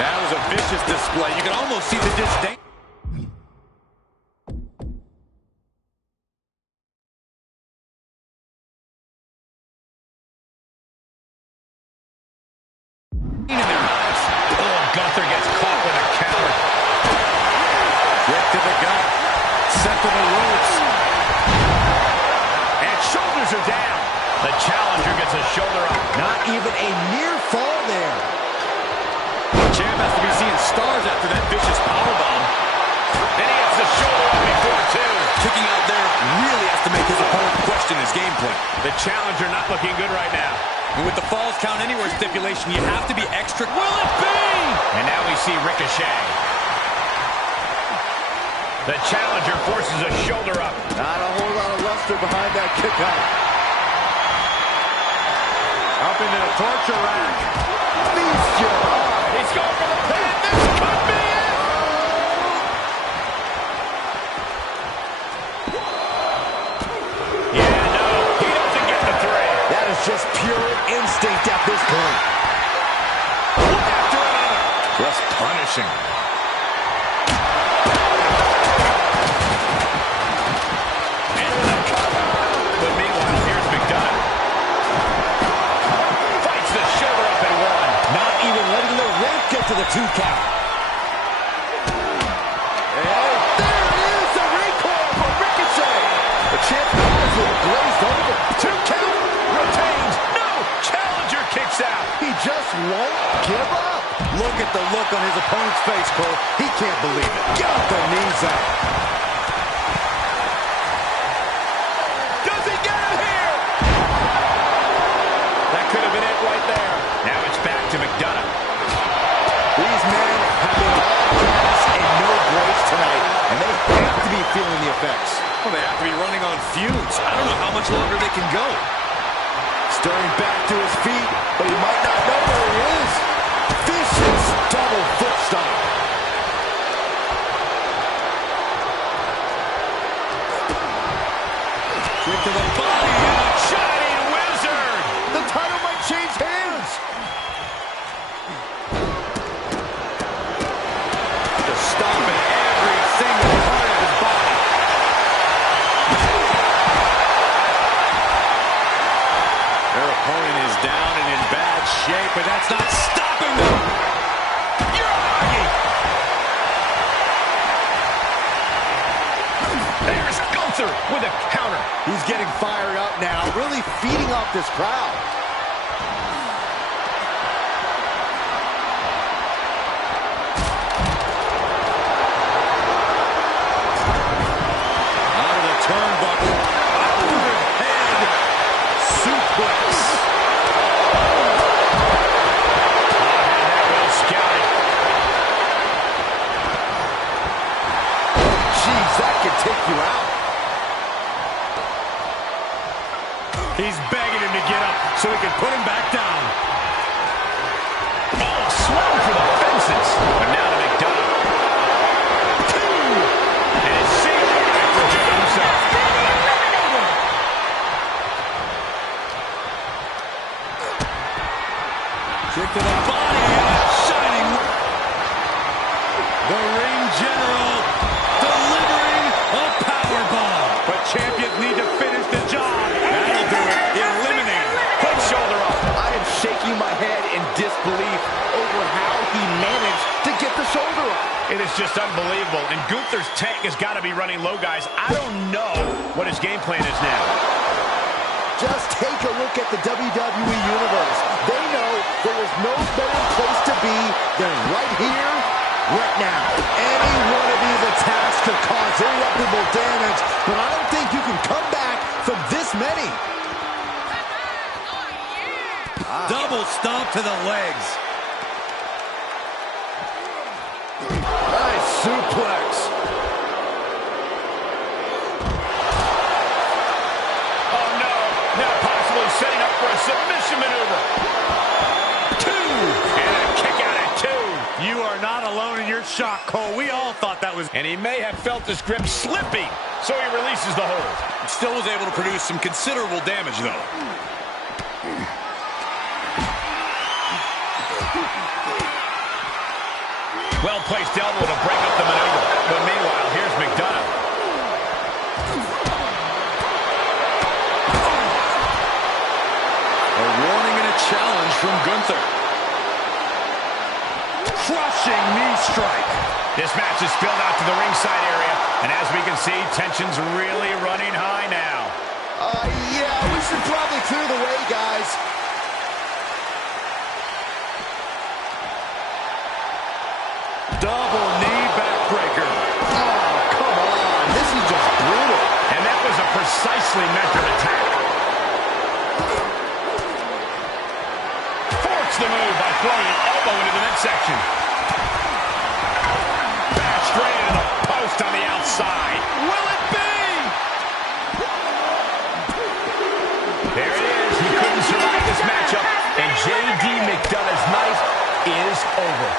That was a vicious display. You can almost see the disdain. Oh, Gunther gets caught with a counter. Kick to the gut. Set to the ropes. And shoulders are down. The challenger gets a shoulder up. Not even a near fall there. Champ has to be seeing stars after that vicious powerbomb. And he hits the shoulder up before two. Kicking out there really has to make his opponent question his game plan. The challenger not looking good right now. And with the falls count anywhere stipulation, you have to be extra. Will it be? And now we see Ricochet. The challenger forces a shoulder up. Not a whole lot of luster behind that kick out. Up into the torture rack. Beast job. He's going for the pin. This could be it. Yeah, no. He doesn't get the three. That is just pure instinct at this point. One after another. Just punishing. Into the cover. But meanwhile, here's McDonough. Fights the shoulder up and one. Not even letting the ref get to the 2 count. And there it is, the recoil for Ricochet. The champ has it glazed over. 2 count. Retains. No. Challenger kicks out. He just won't give up. Look at the look on his opponent's face, Cole. He can't believe it. Got the knees up. Does he get it here? That could have been it right there. Now it's back to McDonough. These men have been all gas and no brakes tonight, and they have to be feeling the effects. Well, they have to be running on fumes. I don't know how much longer they can go. Stirring back to his feet, but he might not know where he is. Vicious double foot stomp. Kick to the body. Shining Wizard. The title might change hands. Just stomping every single part of his body. Their opponent is down and in bad shape, but that's not stopping them. He's getting fired up now, really feeding off this crowd. Out of the turnbuckle. Overhead suplex. Well scouted. Jeez, that could take you out. He's begging him to get up so he can put him back down. Oh, swung for the fences. But now to McDonough. Two. And it's sealed for Jay himself. Kick to the body and a shining. The ring general delivering a powerbomb. But champions need to finish the job. That'll do it. Eliminated. Put shoulder up. I am shaking my head in disbelief over how he managed to get the shoulder up. It is just unbelievable. And Gunther's tank has got to be running low, guys. I don't know what his game plan is now. Just take a look at the WWE Universe. They know there is no better place to be than right here, right now. Any one of these attacks could cause irreparable damage, but I don't think you can come back from this many. Double stomp to the legs. Nice suplex. Oh, no. Now possibly setting up for a submission maneuver. Two. And a kick out at two. You are not alone in your shock, Cole. We all thought that was... And he may have felt his grip slipping, so he releases the hold. Still was able to produce some considerable damage, though. Well-placed elbow to break up the maneuver. But meanwhile, here's McDonough. A warning and a challenge from Gunther. Crushing knee strike. This match is spilled out to the ringside area. And as we can see, tension's really running high now. Yeah, we should probably clear the way, guys. Double knee backbreaker. Oh, come on. This is just brutal. And that was a precisely measured attack. Forks the move by throwing an elbow into the midsection. Back straight into the post on the outside. Will it be? There it is. He couldn't survive this matchup. And J.D. McDonough's night is over.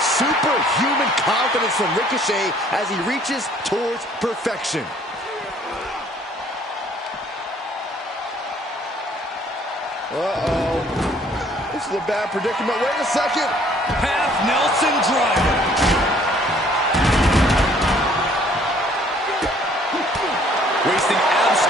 Superhuman confidence from Ricochet as he reaches towards perfection. Uh-oh. This is a bad predicament. Wait a second. Half Nelson driver. Wasting abs.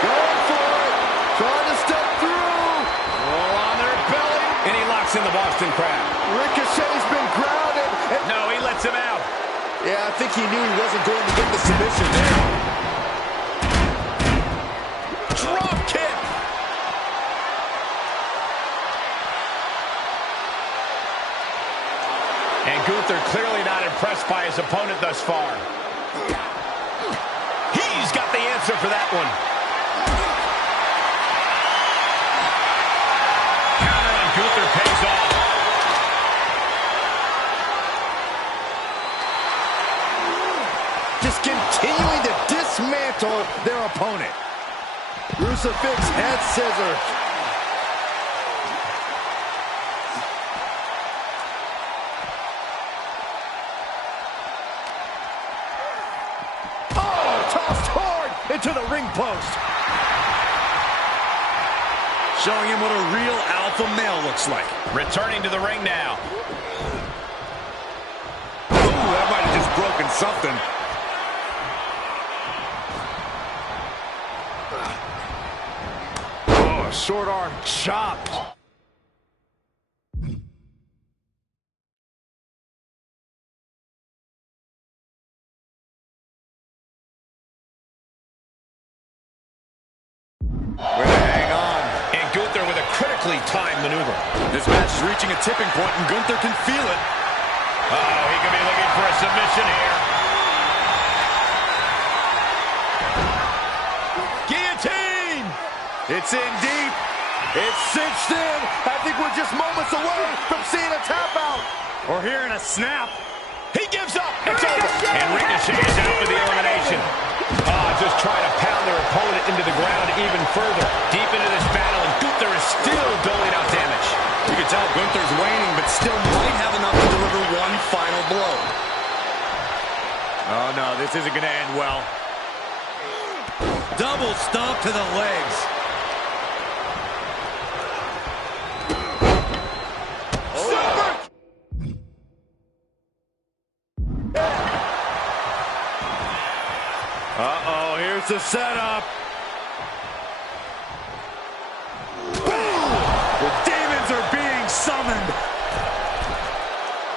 Going for it. Trying to step through. Roll on their belly. And he locks in the Boston Crab. Ricochet's been grounded. And No, he lets him out. yeah, I think he knew he wasn't going to get the submission there. Drop kick. And Gunther clearly not impressed by his opponent thus far. He's got the answer for that one. Counter on Gunther pays off. Just continuing to dismantle their opponent. Crucifix head scissor. Oh, tossed hard into the ring post. Showing him what a real alpha male looks like. Returning to the ring now. Ooh, that might have just broken something. Oh, short arm chop. perfectly timed maneuver. This match is reaching a tipping point, and Gunther can feel it. Oh, he could be looking for a submission here. Guillotine! It's in deep. It's cinched in. I think we're just moments away from seeing a tap out. Or hearing a snap. He gives up. It's over. And Ricochet is out for the elimination. Just trying to pound their opponent into the ground even further. Deep into this battle, and Gunther is still doling out damage. You can tell Gunther's waning, but still might have enough to deliver one final blow. Oh, no, this isn't going to end well. Double stomp to the legs. Uh-oh, here's the setup. The demons are being summoned.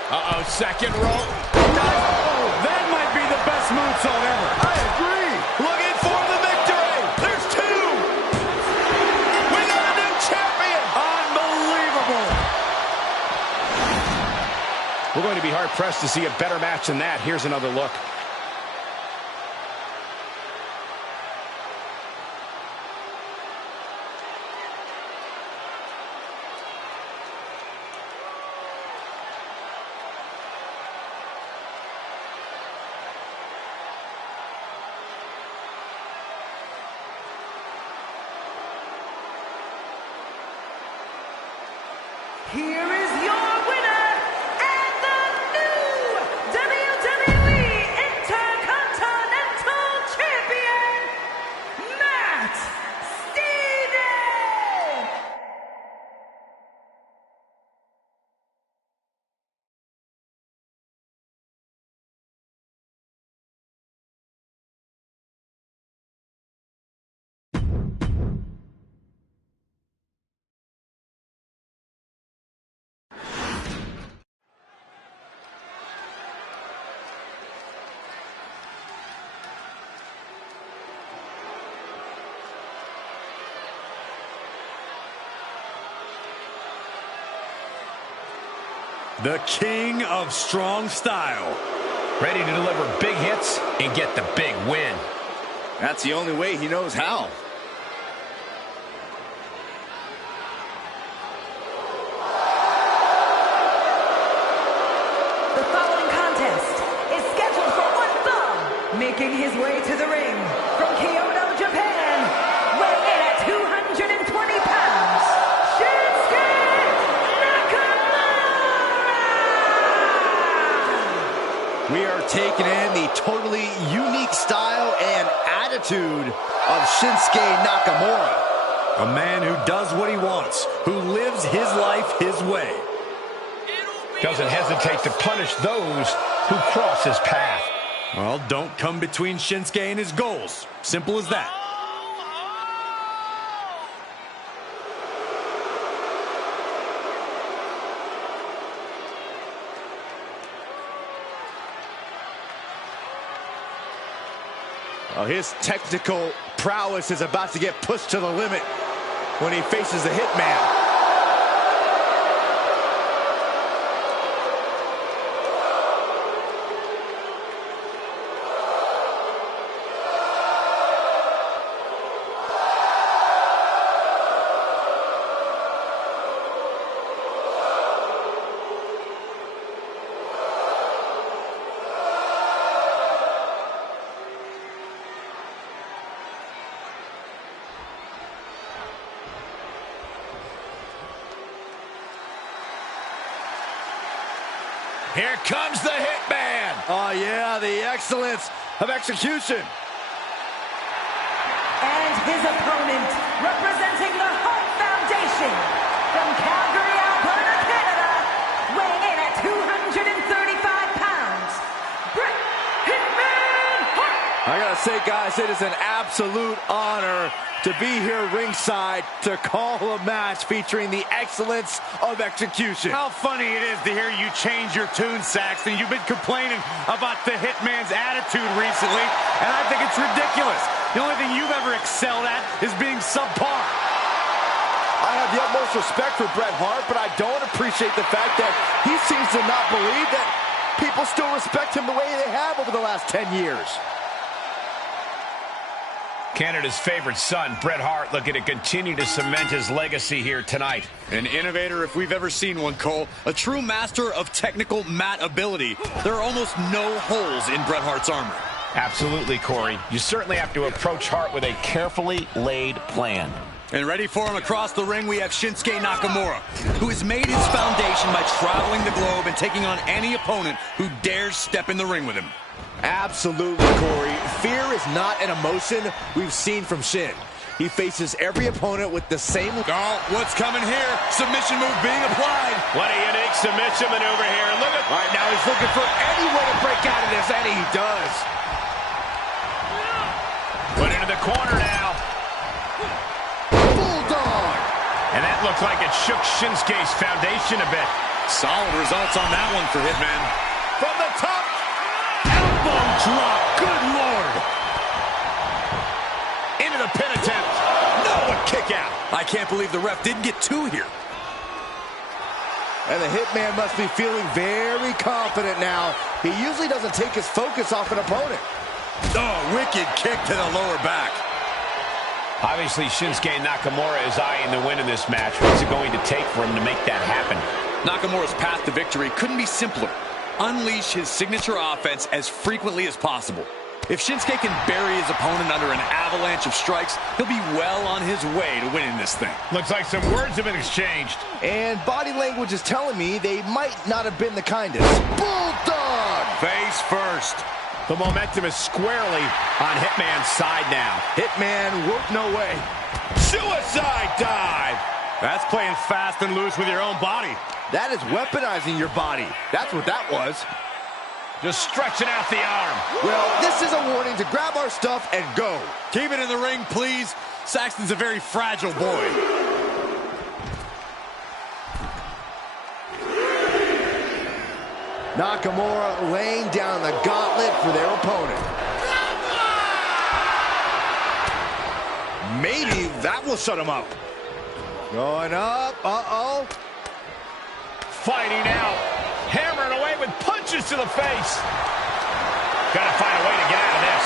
Uh-oh, second rope. Oh, that might be the best moonsault ever. I agree. Looking for the victory. There's two. We got a new champion. Unbelievable. We're going to be hard-pressed to see a better match than that. Here's another look. Here is your winner and the new WWE Intercontinental Champion, Matt Stevens! The king of strong style. Ready to deliver big hits and get the big win. That's the only way he knows how. The following contest is scheduled for one fall, making his way to the ring from Kyoto, Japan, weighing in at 220 pounds, Shinsuke Nakamura! We are taking in the totally unique style and attitude of Shinsuke Nakamura. A man who does what he wants, who lives his life his way. Doesn't hesitate to punish those who cross his path. Well, don't come between Shinsuke and his goals. Simple as that. His technical prowess is about to get pushed to the limit when he faces the Hitman. Here comes the Hitman. Oh yeah, the excellence of execution. And his opponent, representing the Hart Foundation, from Calgary, Alberta, Canada, weighing in at 235 pounds, Bret Hitman Hart! I gotta say, guys, it is an absolute honor to be here ringside to call a match featuring the excellence of execution. How funny it is to hear you change your tune, Saxton. You've been complaining about the Hitman's attitude recently, and I think it's ridiculous. The only thing you've ever excelled at is being subpar. I have the utmost respect for Bret Hart, but I don't appreciate the fact that he seems to not believe that people still respect him the way they have over the last 10 years. Canada's favorite son, Bret Hart, looking to continue to cement his legacy here tonight. An innovator if we've ever seen one, Cole. A true master of technical mat ability. There are almost no holes in Bret Hart's armor. Absolutely, Corey. You certainly have to approach Hart with a carefully laid plan. And ready for him across the ring, we have Shinsuke Nakamura, who has made his foundation by traveling the globe and taking on any opponent who dares step in the ring with him. Absolutely, Corey. Fear is not an emotion we've seen from Shin. He faces every opponent with the same... Oh, what's coming here? Submission move being applied. What a unique submission maneuver here. Look at... All right, now he's looking for any way to break out of this, and he does. Put into the corner now. Bulldog! And that looked like it shook Shinsuke's foundation a bit. Solid results on that one for Hitman. From the top. Elbow drop. Good Lord. Into the pin attempt. No, a kick out. I can't believe the ref didn't get two here. And the Hitman must be feeling very confident now. He usually doesn't take his focus off an opponent. Oh, wicked kick to the lower back. Obviously, Shinsuke Nakamura is eyeing the win in this match. What's it going to take for him to make that happen? Nakamura's path to victory couldn't be simpler. Unleash his signature offense as frequently as possible. If Shinsuke can bury his opponent under an avalanche of strikes, he'll be well on his way to winning this thing. Looks like some words have been exchanged. And body language is telling me they might not have been the kindest. Bulldog! Face first. The momentum is squarely on Hitman's side now. Hitman won't no way. Suicide dive! That's playing fast and loose with your own body. That is weaponizing your body. That's what that was. Just stretching out the arm. Well, this is a warning to grab our stuff and go. Keep it in the ring, please. Saxton's a very fragile boy. Nakamura laying down the gauntlet for their opponent. Maybe that will shut him up. Going up. Uh-oh. Fighting out. Hammering away with punches to the face. Gotta find a way to get out of this.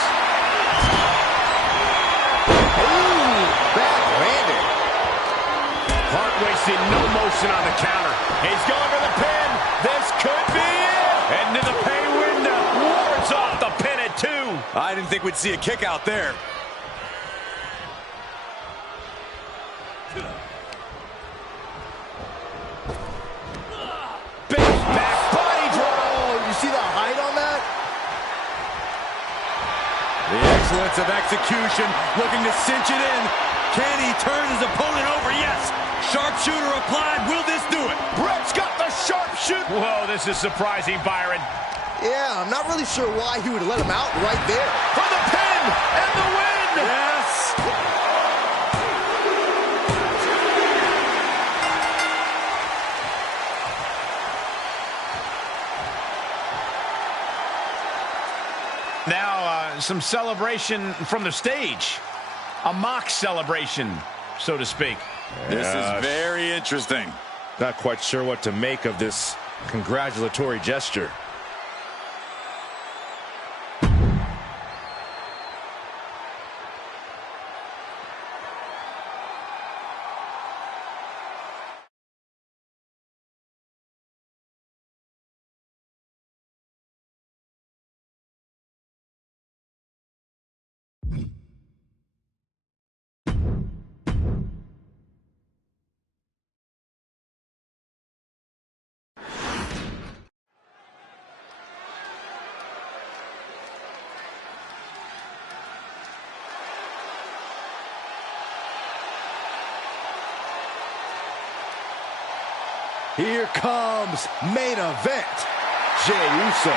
Ooh, backhanded. Hart wasting no motion on the counter. He's going for the pin. This could be it. Into the pay window. Wards off the pin at 2. I didn't think we'd see a kick out there. Big back body drop. Oh, you see the height on that? The excellence of execution, looking to cinch it in. Can he turn his opponent over? Yes. Sharpshooter applied. Will this do it? Bret's got the sharpshooter. Whoa, this is surprising, Byron. Yeah, I'm not really sure why he would let him out right there. For the pin and the win. Yes. Now, some celebration from the stage. A mock celebration, so to speak. This is very interesting. Not quite sure what to make of this congratulatory gesture. Here comes main event. Jey Uso.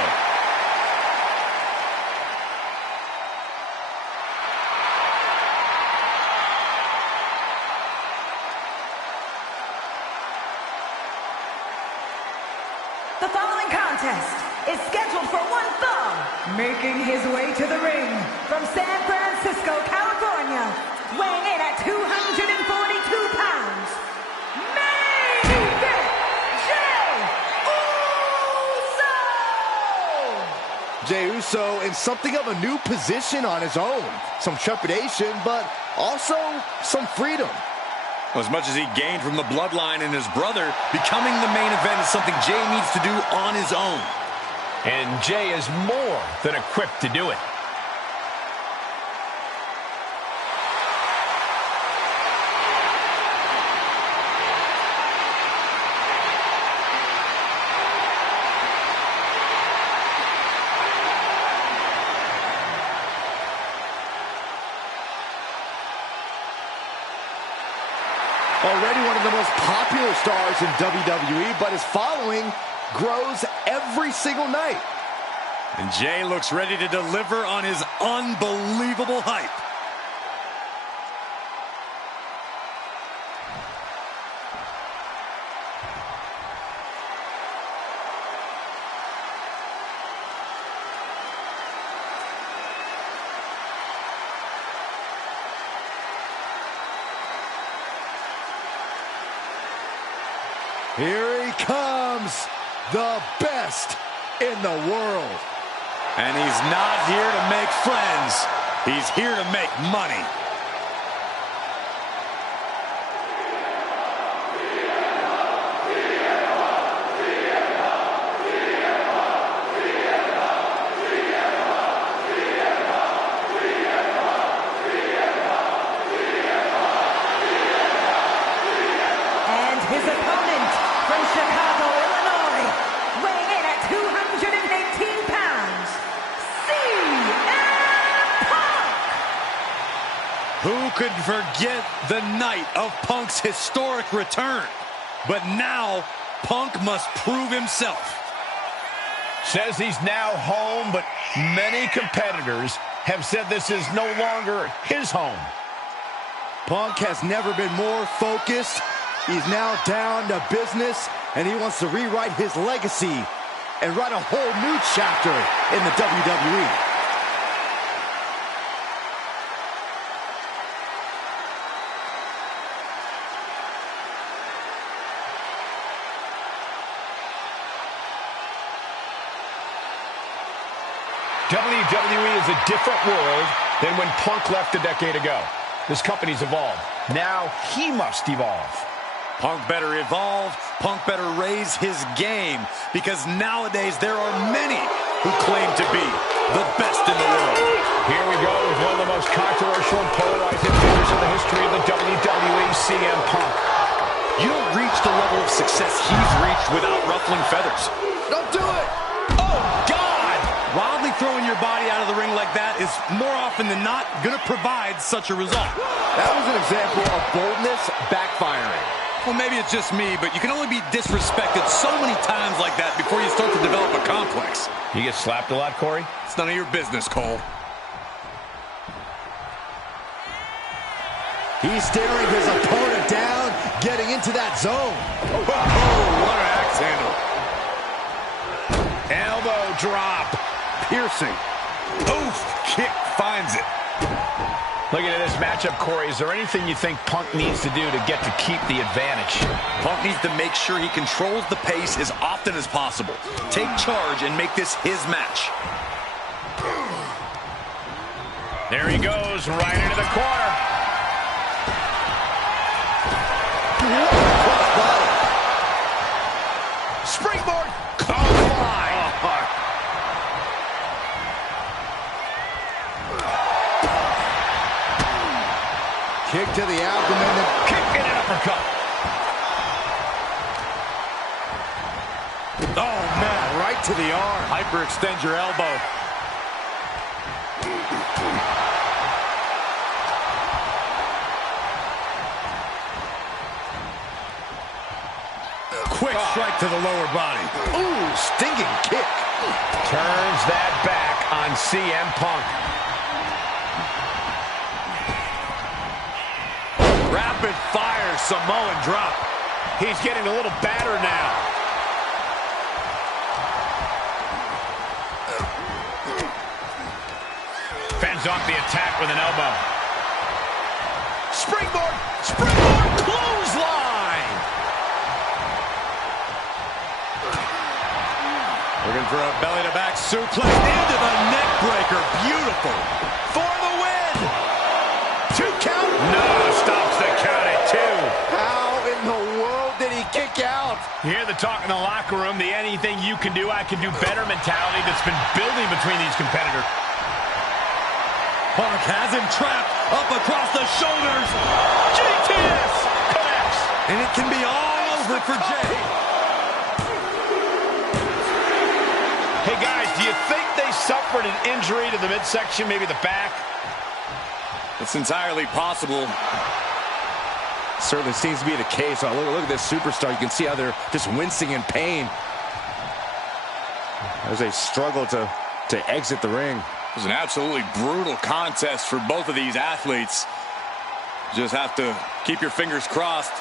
The following contest is scheduled for one fall. Making his way to the ring from San Francisco, California, weighing in at 242 pounds, Jey Uso in something of a new position on his own. Some trepidation, but also some freedom. As much as he gained from the bloodline and his brother, becoming the main event is something Jey needs to do on his own. And Jey is more than equipped to do it. Already one of the most popular stars in WWE, but his following grows every single night. And Jey looks ready to deliver on his unbelievable hype. Here he comes, the best in the world. And he's not here to make friends. He's here to make money. And his opponent from Chicago, Illinois, weighing in at 218 pounds, CM Punk! Who could forget the night of Punk's historic return? But now, Punk must prove himself. Says he's now home, but many competitors have said this is no longer his home. Punk has never been more focused. He's now down to business, and he wants to rewrite his legacy and write a whole new chapter in the WWE. WWE is a different world than when Punk left a decade ago. This company's evolved. Now he must evolve. Punk better evolve. Punk better raise his game, because nowadays there are many who claim to be the best in the world. Here we go with one of the most controversial and polarizing figures in the history of the WWE, CM Punk. You don't reach the level of success he's reached without ruffling feathers. Don't do it! Oh, God! Wildly throwing your body out of the ring like that is more often than not going to provide such a result. That was an example of boldness backfiring. Well, maybe it's just me, but you can only be disrespected so many times like that before you start to develop a complex. You get slapped a lot, Corey? It's none of your business, Cole. He's staring his opponent down, getting into that zone. Oh, what an axe handle. Elbow drop. Piercing. Oof, kick finds it. Looking at this matchup, Corey, is there anything you think Punk needs to do to get to keep the advantage? Punk needs to make sure he controls the pace as often as possible. Take charge and make this his match. There he goes, right into the corner. Springboard. Clothesline. Kick to the abdomen. Kick and an uppercut. Oh, man, right to the arm. Hyperextend your elbow. Quick strike to the lower body. Ooh, stinging kick. Turns that back on CM Punk. Rapid fire Samoan drop. He's getting a little battered now. Fends off the attack with an elbow. Springboard! Springboard clothesline! We're going Looking for a belly-to-back suplex into the neck breaker. Beautiful. For the win. 2 count. No, stops the count at 2. How in the world did he kick out? You hear the talk in the locker room, the anything you can do, I can do better mentality that's been building between these competitors. Punk has him trapped up across the shoulders. GTS connects. And it can be all over for Jay. Hey, guys, do you think they suffered an injury to the midsection, maybe the back? It's entirely possible. Certainly seems to be the case. Oh, look at this superstar. You can see how they're just wincing in pain as they struggle to exit the ring. It was an absolutely brutal contest for both of these athletes. Just have to keep your fingers crossed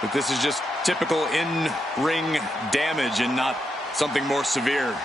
that this is just typical in-ring damage and not something more severe.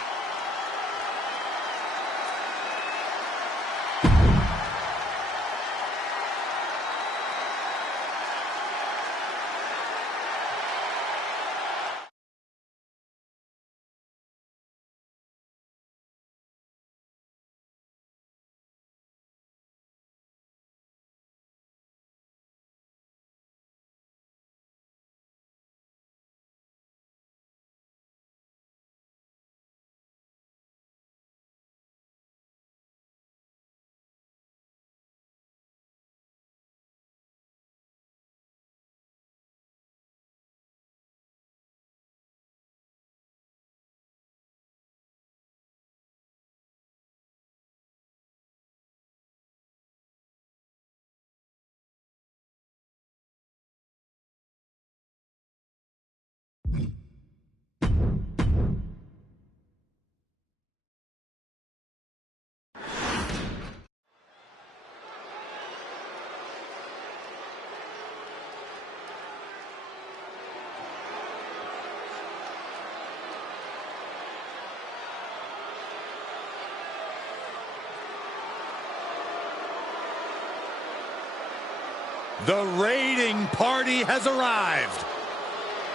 The raiding party has arrived.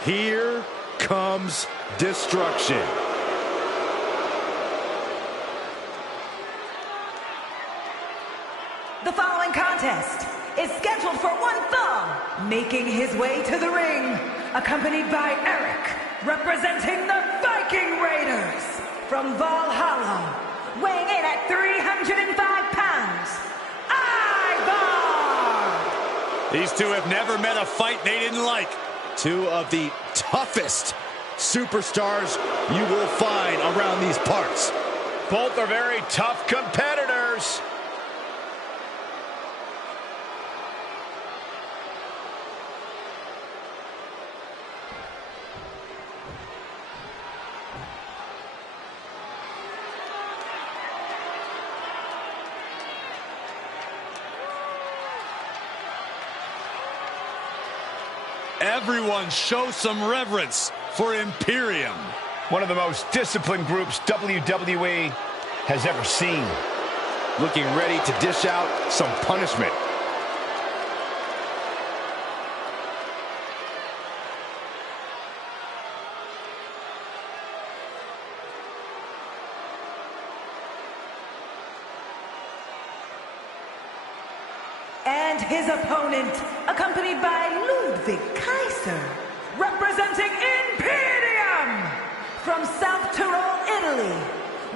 Here comes destruction. The following contest is scheduled for one fall, making his way to the ring, accompanied by Eric, representing the Viking Raiders from Valhalla, weighing in at 305 pounds, Ivar! These two have never met a fight they didn't like. Two of the toughest superstars you will find around these parts. Both are very tough competitors. Everyone show some reverence for Imperium. One of the most disciplined groups WWE has ever seen. Looking ready to dish out some punishment. And his opponent, accompanied by Ludwig Kaiser, representing Imperium from South Tyrol, Italy,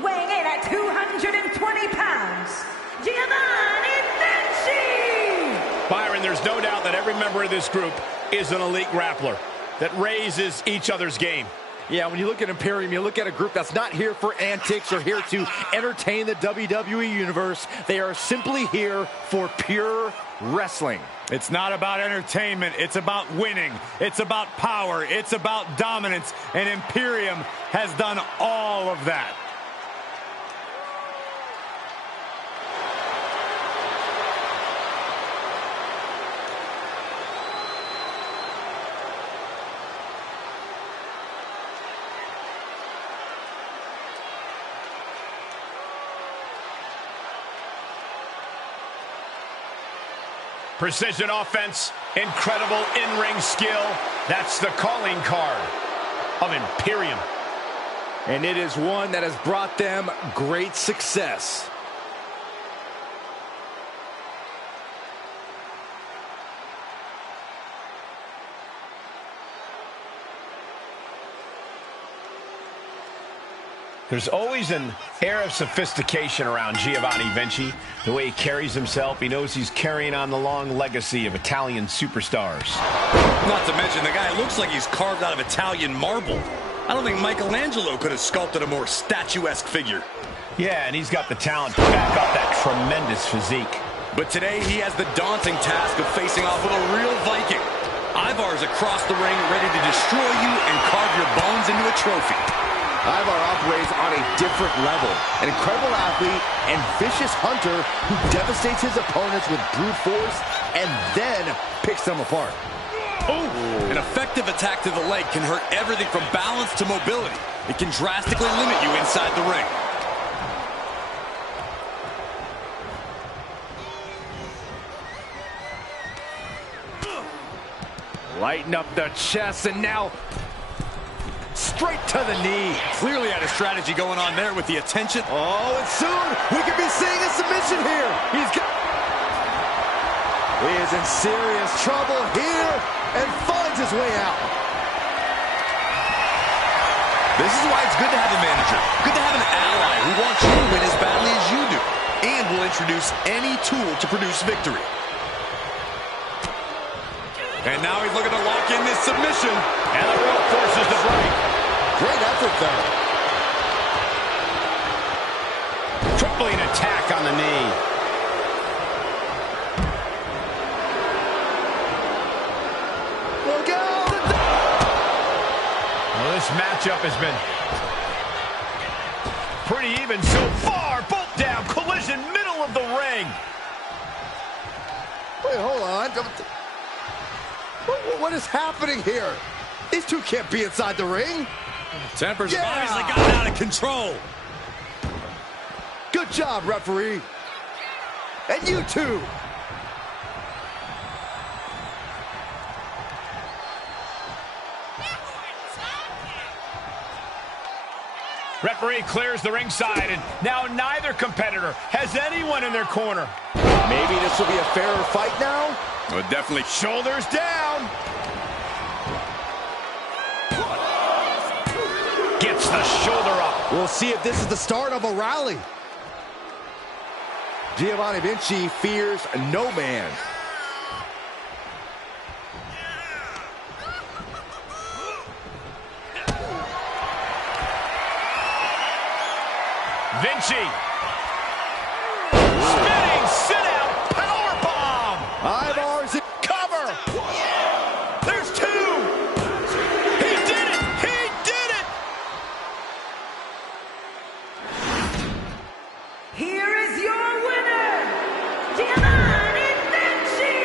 weighing in at 220 pounds, Giovanni Vinci! Byron, there's no doubt that every member of this group is an elite grappler that raises each other's game. Yeah, when you look at Imperium, you look at a group that's not here for antics or here to entertain the WWE Universe. They are simply here for pure wrestling. It's not about entertainment. It's about winning. It's about power. It's about dominance. And Imperium has done all of that. Precision offense, incredible in-ring skill. That's the calling card of Imperium. And it is one that has brought them great success. There's always an air of sophistication around Giovanni Vinci. The way he carries himself, he knows he's carrying on the long legacy of Italian superstars. Not to mention, the guy looks like he's carved out of Italian marble. I don't think Michelangelo could have sculpted a more statuesque figure. Yeah, and he's got the talent to back up that tremendous physique. But today, he has the daunting task of facing off with a real Viking. Ivar's across the ring, ready to destroy you and carve your bones into a trophy. Ivar operates on a different level. An incredible athlete and vicious hunter who devastates his opponents with brute force and then picks them apart. Oh, an effective attack to the leg can hurt everything from balance to mobility. It can drastically limit you inside the ring. Lighten up the chest and now straight to the knee. Clearly had a strategy going on there with the attention. Oh, and soon we could be seeing a submission here. He is in serious trouble here and finds his way out. This is why it's good to have a manager. Good to have an ally who wants you to win as badly as you do and will introduce any tool to produce victory. And now he's looking to lock in this submission. And the rope forces the break. Great effort, though. Tripling attack on the knee. Look out! Well, this matchup has been pretty even so far. Both down. Collision, middle of the ring. Wait, hold on. What is happening here? These two can't be inside the ring. Tempers have obviously gotten out of control. Good job, referee. And you too. Referee clears the ringside, and now neither competitor has anyone in their corner. Maybe this will be a fairer fight now. Well, definitely. Shoulders down. Gets the shoulder up. We'll see if this is the start of a rally. Giovanni Vinci fears no man. Vinci. Spinning sit-out powerbomb. Ivar's in Cover. There's two. He did it. He did it. Here is your winner, Giovanni Vinci!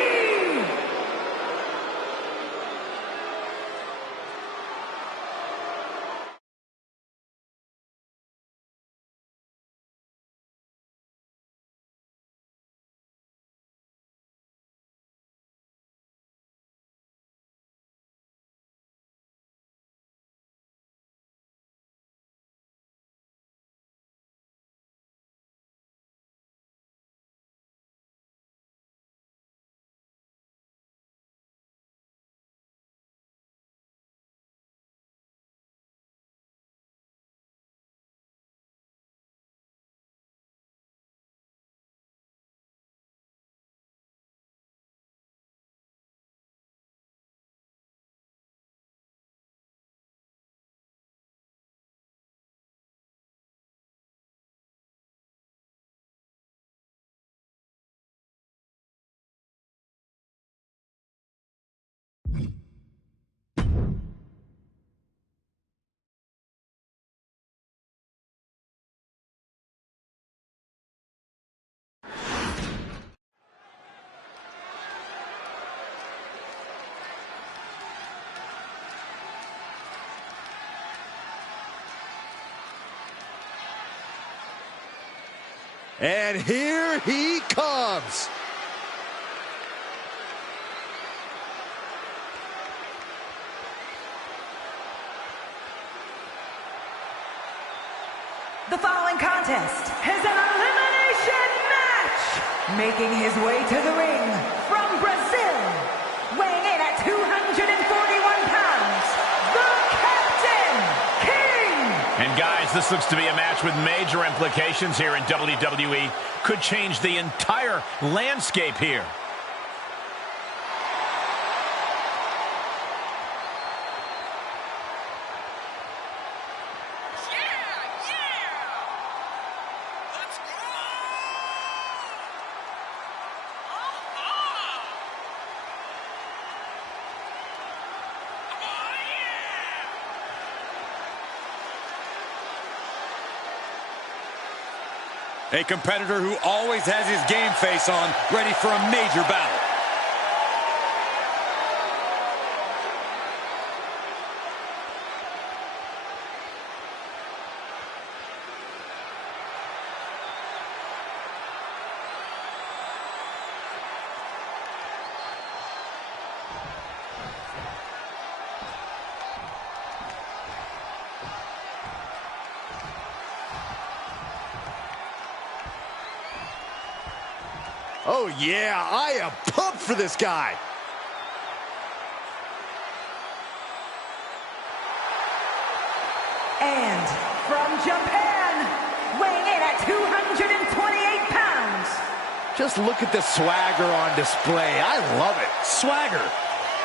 And here he comes. The following contest is an elimination match. Making his way to the ring from Brazil, weighing in at 241 pounds, the Captain King. And guys, this looks to be a match with major implications here in WWE. Could change the entire landscape here. A competitor who always has his game face on, ready for a major battle. Oh yeah, I am pumped for this guy. And from Japan, weighing in at 228 pounds. Just look at the swagger on display. I love it. Swagger?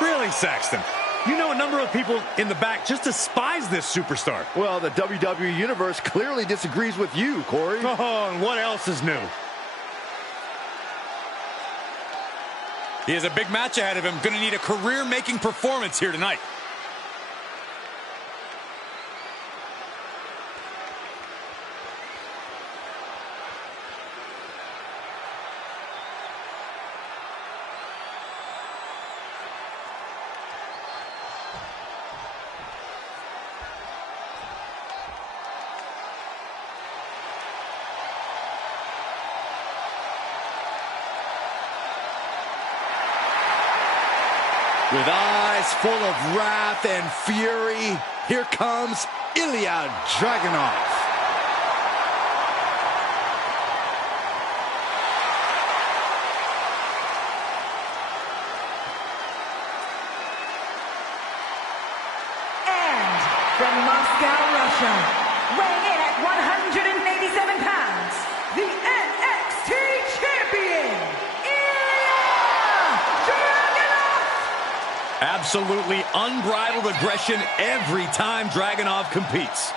Really, Saxton? You know a number of people in the back just despise this superstar. Well, the WWE Universe clearly disagrees with you, Corey. Oh, and what else is new? He has a big match ahead of him. Going to need a career-making performance here tonight. With eyes full of wrath and fury, here comes Ilya Dragunov. And from Moscow, Russia, weighing in at 187 pounds, the NXT Champion, Ilya Dragunov. Absolutely unbridled aggression every time Dragunov competes.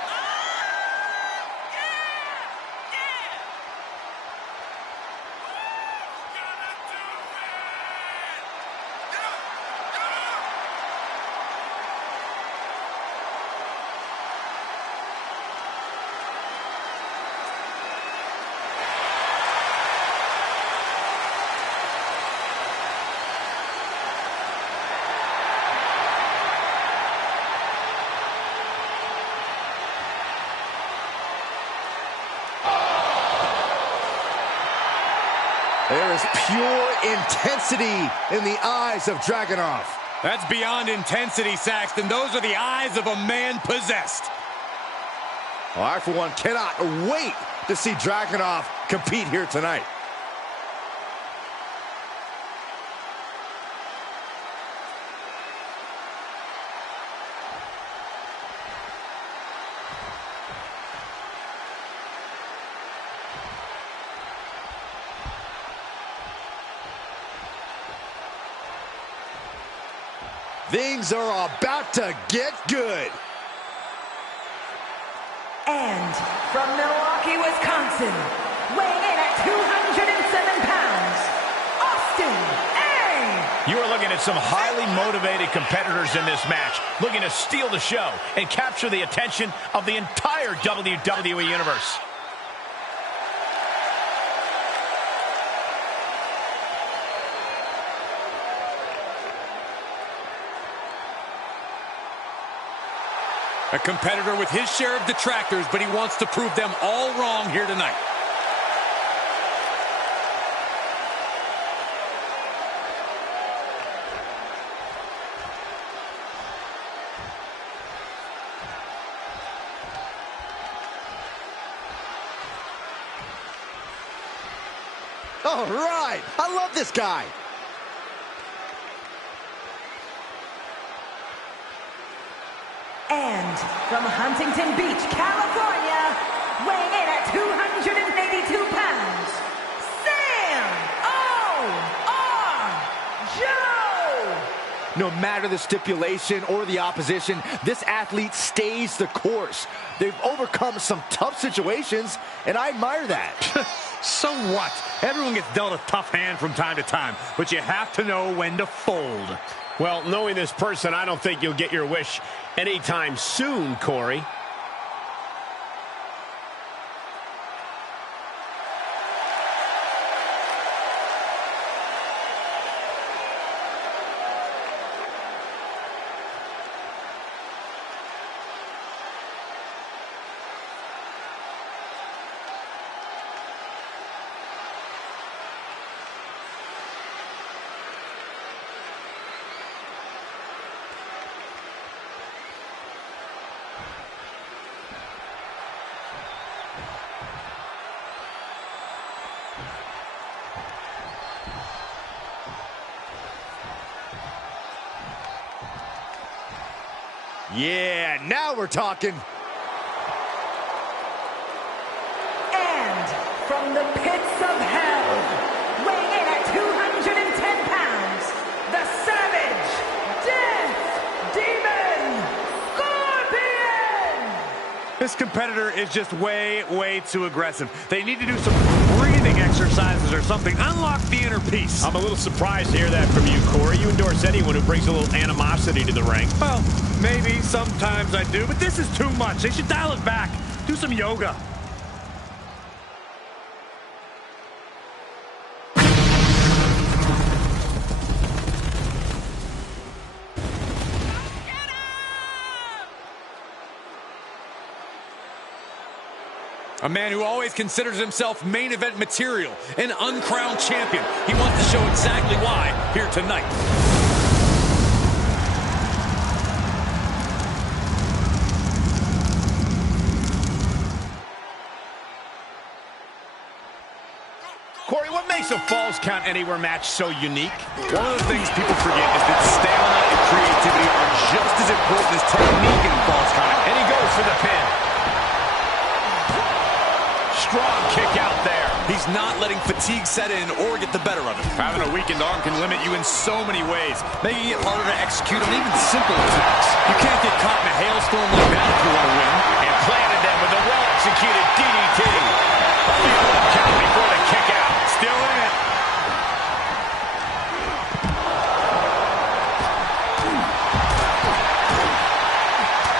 There is pure intensity in the eyes of Dragunov. That's beyond intensity, Saxton. Those are the eyes of a man possessed. Well, I, for one, cannot wait to see Dragunov compete here tonight. Things are about to get good. And from Milwaukee, Wisconsin, weighing in at 207 pounds, Austin A. You are looking at some highly motivated competitors in this match, looking to steal the show and capture the attention of the entire WWE Universe. A competitor with his share of detractors, but he wants to prove them all wrong here tonight. All right. I love this guy. And from Huntington Beach, California, weighing in at 282 pounds, Sam O.R. Joe. No matter the stipulation or the opposition, this athlete stays the course. They've overcome some tough situations, and I admire that. So what? Everyone gets dealt a tough hand from time to time, but you have to know when to fold. Well, knowing this person, I don't think you'll get your wish anytime soon, Corey. Yeah, now we're talking. And from the pits of hell, weighing in at 210 pounds, the Savage Death Demon Scorpion! This competitor is just way too aggressive. They need to do some breathing exercises or something. Unlock the inner peace. I'm a little surprised to hear that from you, Corey. You endorse anyone who brings a little animosity to the ring. Well, maybe sometimes I do, but this is too much. They should dial it back. Do some yoga. A man who always considers himself main event material, an uncrowned champion. He wants to show exactly why here tonight. Corey, what makes a Falls Count Anywhere match so unique? One of the things people forget is that stamina and creativity are just as important as technique in Falls Count. And he goes for the pin. Strong kick out there. He's not letting fatigue set in or get the better of him. Having a weakened arm can limit you in so many ways, making it harder to execute on even simple attacks. You can't get caught in a hailstorm like that if you want to win. And planted them with a well-executed DDT. The 1 count before the kick out. Still in it.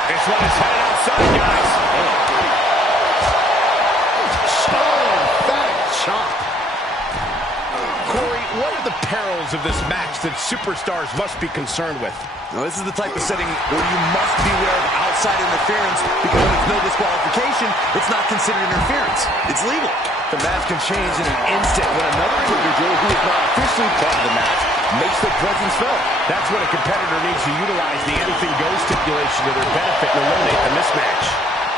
This one is headed outside, guys. Corey, what are the perils of this match that superstars must be concerned with? Now, this is the type of setting where you must beware of outside interference, because when it's no disqualification, it's not considered interference. It's legal. The match can change in an instant when another individual who is not officially part of the match makes their presence felt. That's when a competitor needs to utilize the anything goes stipulation to their benefit and eliminate the mismatch.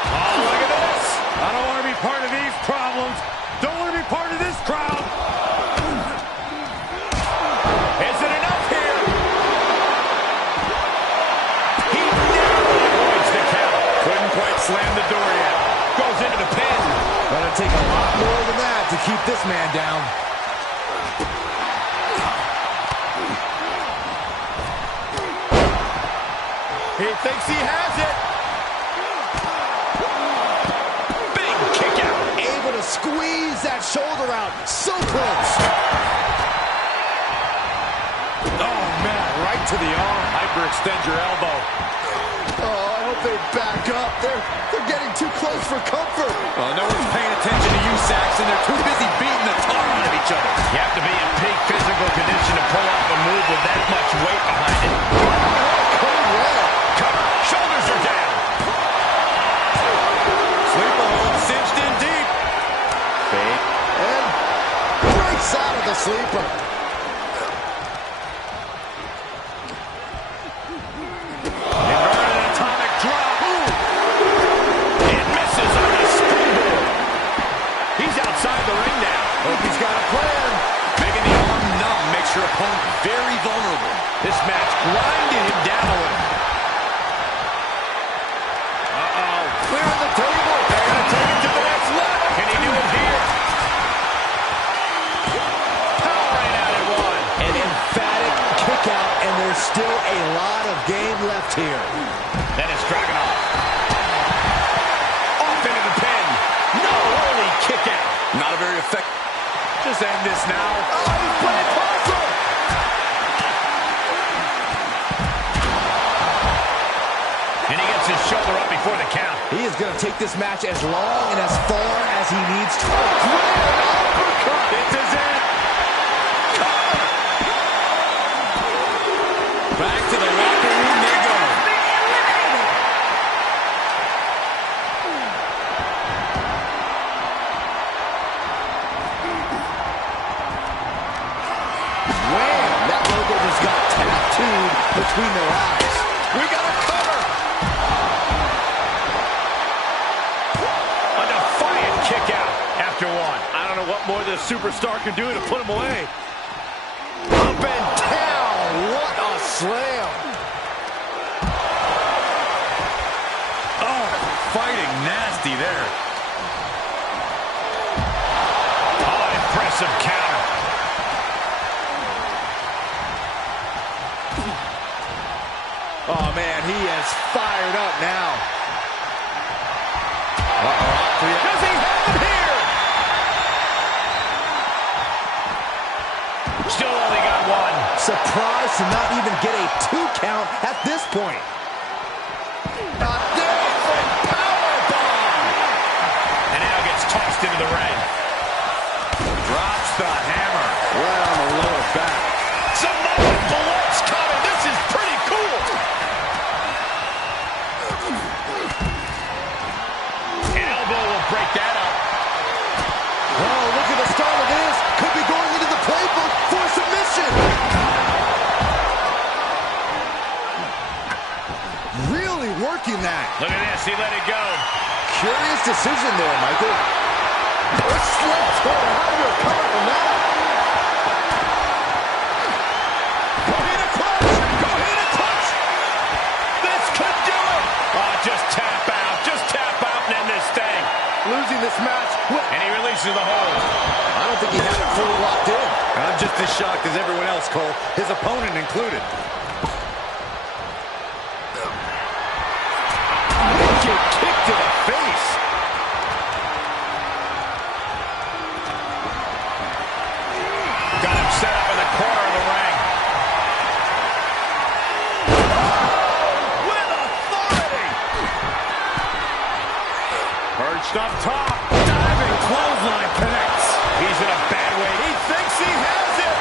Oh, look at this. I don't want to be part of these problems. Don't want to be part of this crowd. Is it enough here? He narrowly avoids the count. Couldn't quite slam the door yet. Goes into the pin. Gonna take a lot more than that to keep this man down. He thinks he has it. Big kick out. Able to squeeze that shoulder out. So close. Oh, man, right to the arm. Hyperextend your elbow. Oh, I hope they back up. They're getting too close for comfort. Well, no one's paying attention to you, Saxon. They're too busy beating the tar out of each other. You have to be in peak physical condition to pull off a move with that much weight behind it. Cover. Shoulders are down. Sleeper hold cinched in deep. Fake. And breaks out of the sleeper. Inverted atomic drop. It misses on the springboard. He's outside the ring now. Hope he's got a plan. end this now. Oh, he's playing possum. And he gets his shoulder up before the count. He is going to take this match as long and as far as he needs to. Grand uppercut. This is it. Back to the locker room they go. Wham! That logo just got tattooed between their eyes. We got a cover. A defiant kick out after one. I don't know what more this superstar can do to put him away. Up and down. What a slam. Oh, fighting nasty there. Oh, impressive counter. Oh, man, he is fired up now. Does he have it here? Still only got one. Surprised to not even get a 2 count at this point. A different powerbomb. And now gets tossed into the ring. Drops the hammer. Right on the lower back. Samoan Blitz coming. This is pretty cool. An elbow will break that up. Oh, look at the start of this. Could be going into the playbook for submission. Really working that. Look at this. He let it go. Curious decision there, Michael. Slipped. How do you recover from that? Go hit a clutch. Go hit a clutch. This could do it. Oh, just tap out. Just tap out and end this thing. Losing this match. And he releases the hold. I don't think he had it fully locked in. I'm just as shocked as everyone else, Cole, his opponent included. Get kicked to the face. Got him set up in the corner of the ring. With authority. Perched up top. Diving clothesline connects. He's in a bad way. He thinks he has it.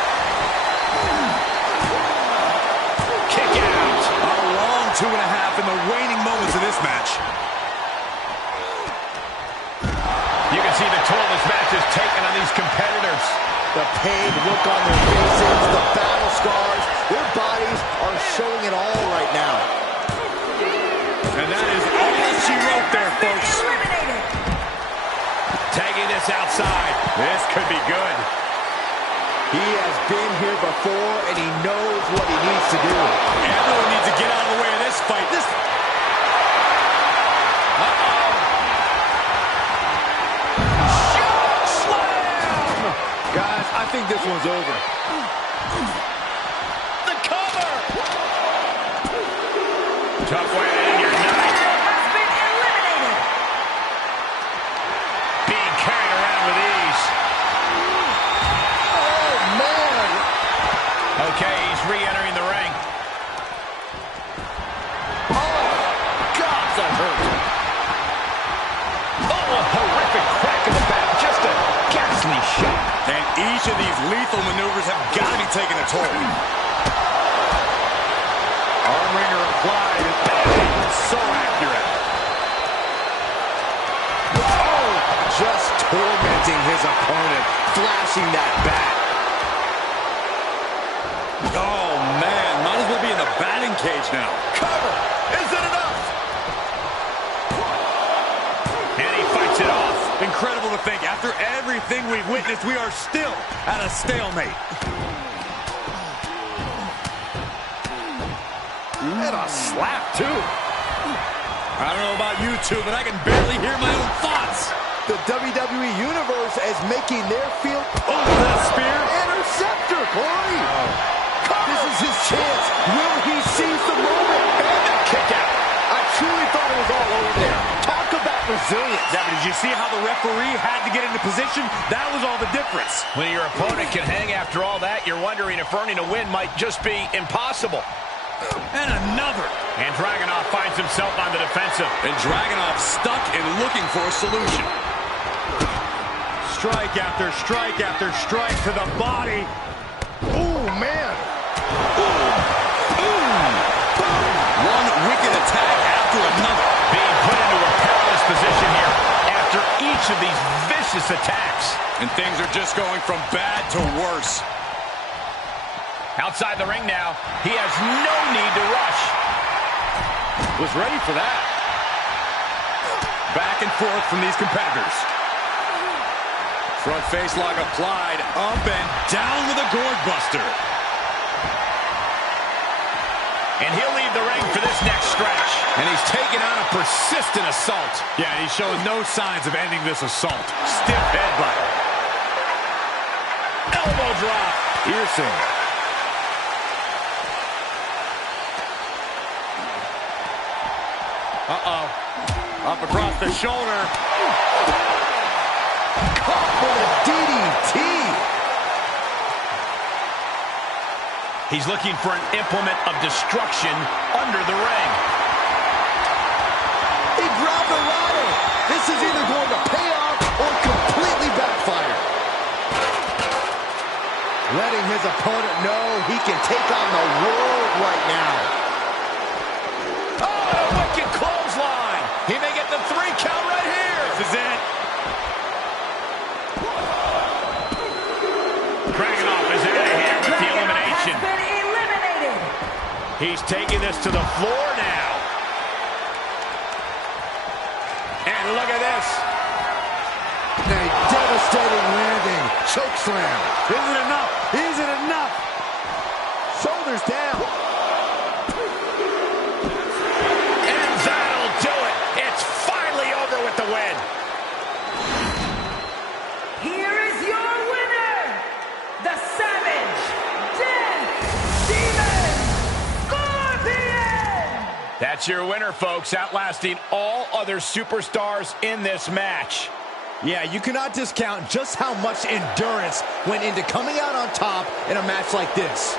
Kick out. A long 2.5 in the waning moments of this match. You can see the toll this match has taken on these competitors. The pain look on their faces, the battle scars, their bodies are showing it all right now. And that is all she wrote there, folks. Tagging this outside. This could be good. He has been here before, and he knows what he needs to do. Everyone needs to get out of the way of this fight. Guys, I think this one's over. The cover. Tough way to end your night. Has been eliminated. Being carried around with ease. Oh, man. Okay, he's re-entering the ring. Oh, God, that hurt. Oh, a horrific crack in the back. Just a ghastly shot. And each of these lethal maneuvers have got to be taking a toll. Arm wringer applied. So accurate. Oh, just tormenting his opponent, flashing that bat. Oh, man. Might as well be in the batting cage now. Cover. Is it enough? And he fights it off. Incredible to think, after everything we've witnessed, we are still at a stalemate. And a slap, too. I don't know about you two, but I can barely hear my own thoughts. The WWE Universe is making their field. Oh, the spear. Interceptor, Corey. This is his chance. Will he seize the moment? And a kick out. I truly thought it was all over there. Talk about resilience. Yeah, but did you see how the referee had to get into position? That was all the difference. When your opponent can hang after all that, you're wondering if earning a win might just be impossible. And another. And Dragunov finds himself on the defensive. And Dragunov stuck and looking for a solution. Strike after strike after strike to the body. Ooh, man. One wicked attack after another. Being put into a perilous position here after each of these vicious attacks. And things are just going from bad to worse. Outside the ring now, he has no need to rush. Was ready for that. Back and forth from these competitors. Front face lock applied, up and down with a gourd buster. And he'll leave the ring for this next stretch. And he's taking on a persistent assault. Yeah, he's showing no signs of ending this assault. Stiff headbutt. Elbow drop. Piercing. Uh-oh. Up across the shoulder. Caught with a DDT. He's looking for an implement of destruction under the ring. He grabbed the ladder. This is either going to pay off or completely backfire. Letting his opponent know he can take on the world right now. Oh, wicked clothesline. He may get the 3 count right here. This is it. Dragunov is out of here with the elimination. Has been eliminated. He's taking this to the floor now. And look at this. A devastating landing. Chokeslam. Isn't it enough? Is it enough? Shoulders down. And that'll do it. It's finally over with the win. Here is your winner, the Savage Death Demon Scorpion. That's your winner, folks, outlasting all other superstars in this match. Yeah, you cannot discount just how much endurance went into coming out on top in a match like this.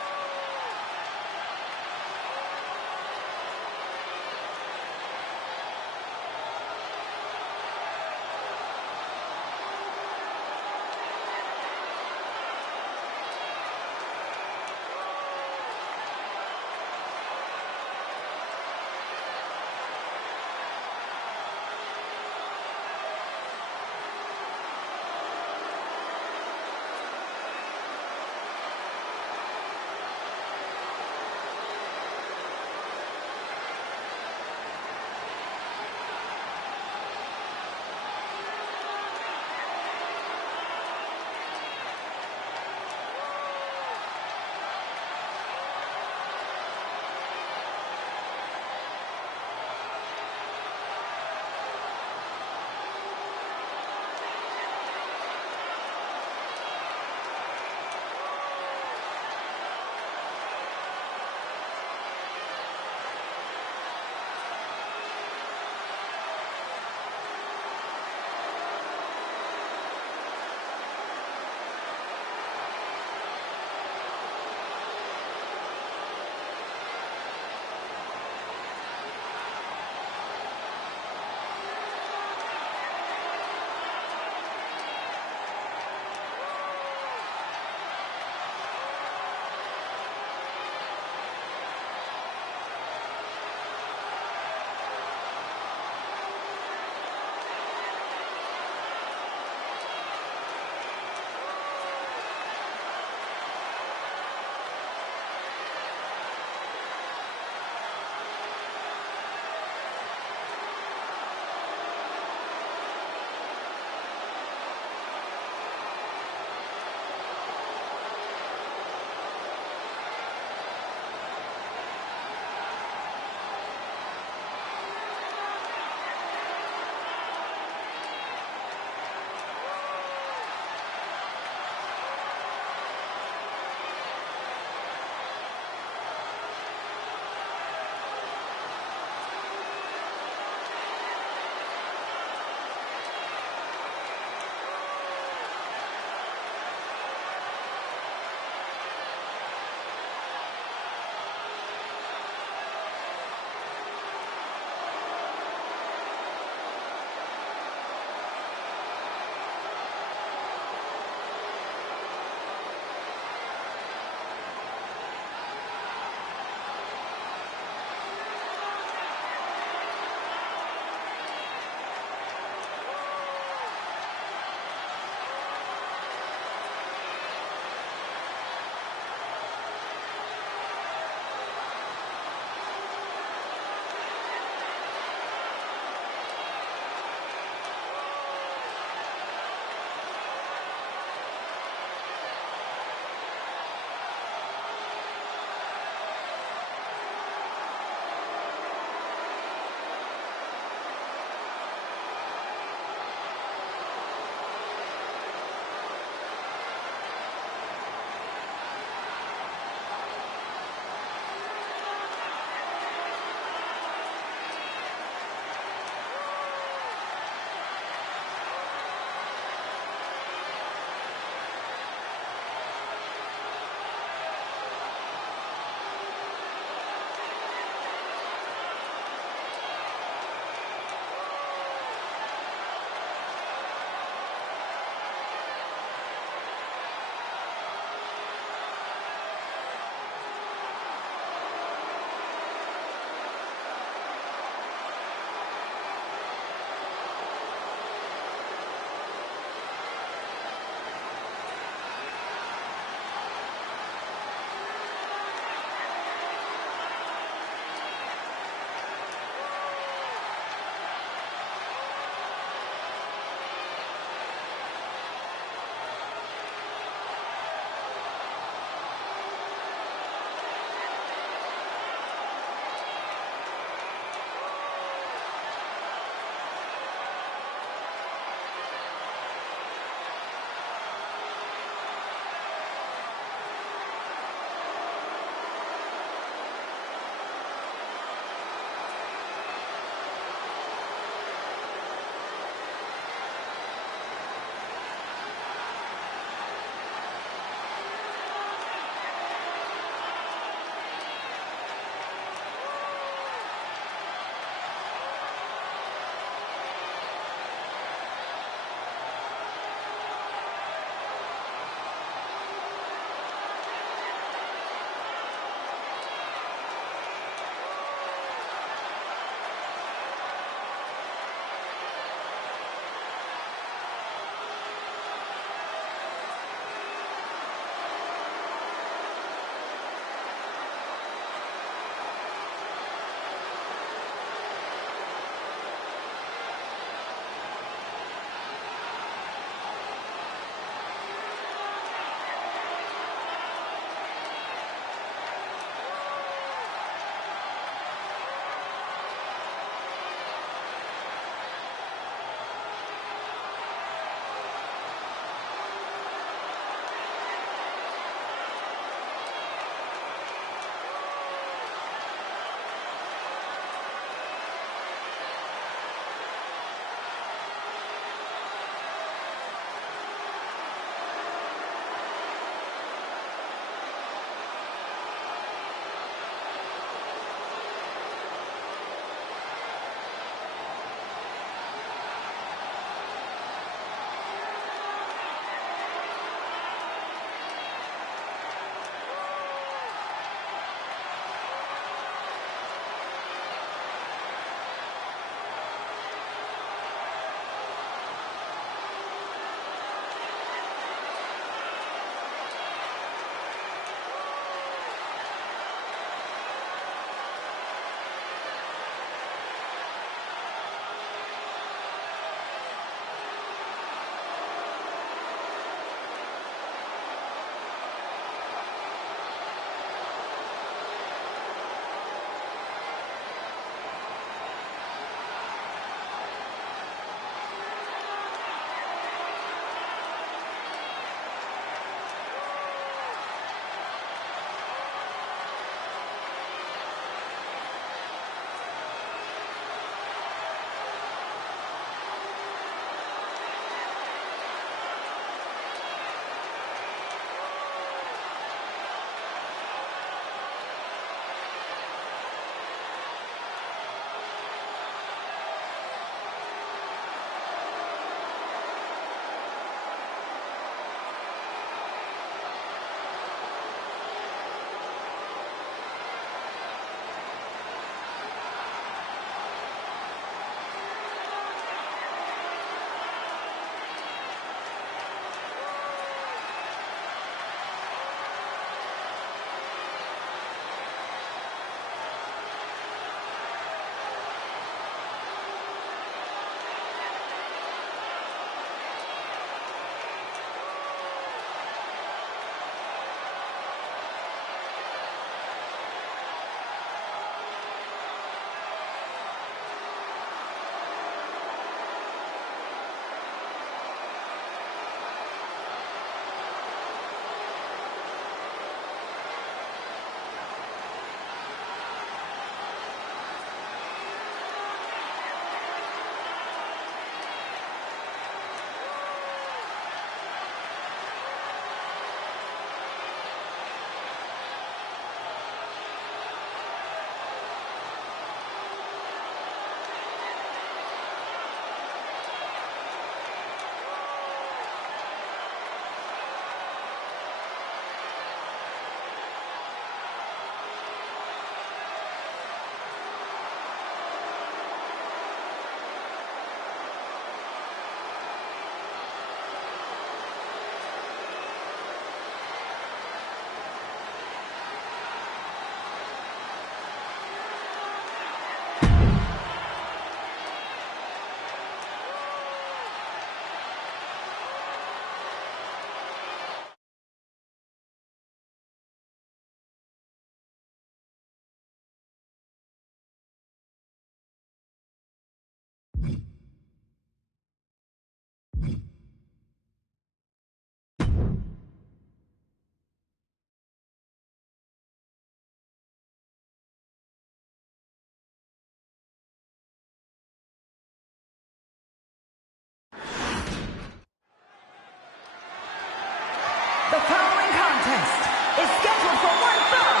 The following contest is scheduled for one fall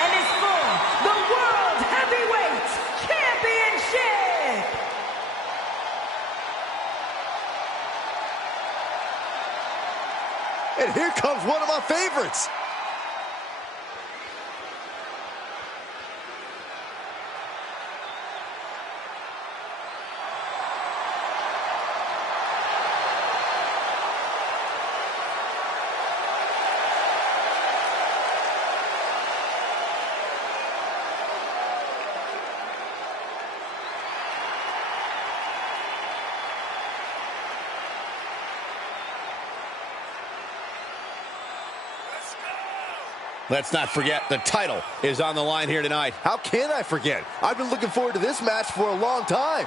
and is for the World Heavyweight Championship. And here comes one of my favorites. Let's not forget, the title is on the line here tonight. How can I forget? I've been looking forward to this match for a long time.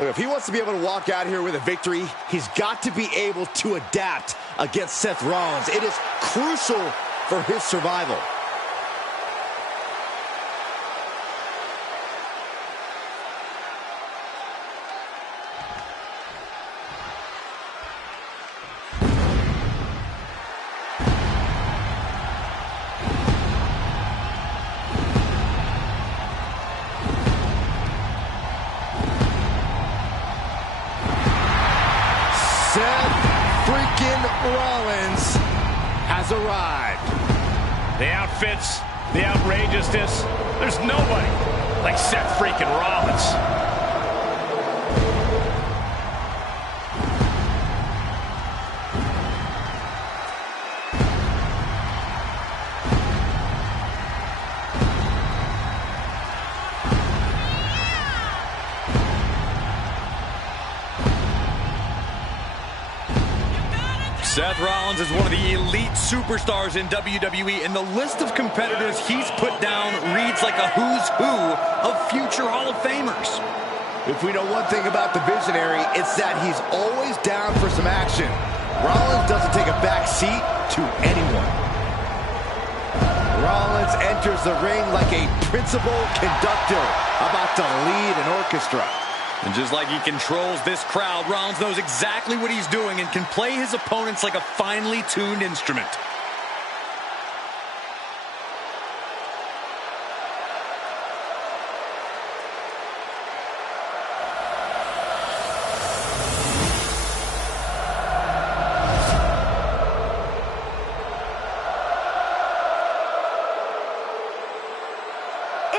Look, if he wants to be able to walk out here with a victory, he's got to be able to adapt against Seth Rollins. It is crucial for his survival. Seth freaking Rollins has arrived. The outfits, the outrageousness, there's nobody like Seth freaking Rollins. Seth Rollins is one of the elite superstars in WWE, and the list of competitors he's put down reads like a who's who of future Hall of Famers. If we know one thing about the Visionary, it's that he's always down for some action. Rollins doesn't take a back seat to anyone. Rollins enters the ring like a principal conductor about to lead an orchestra. And just like he controls this crowd, Rollins knows exactly what he's doing and can play his opponents like a finely tuned instrument.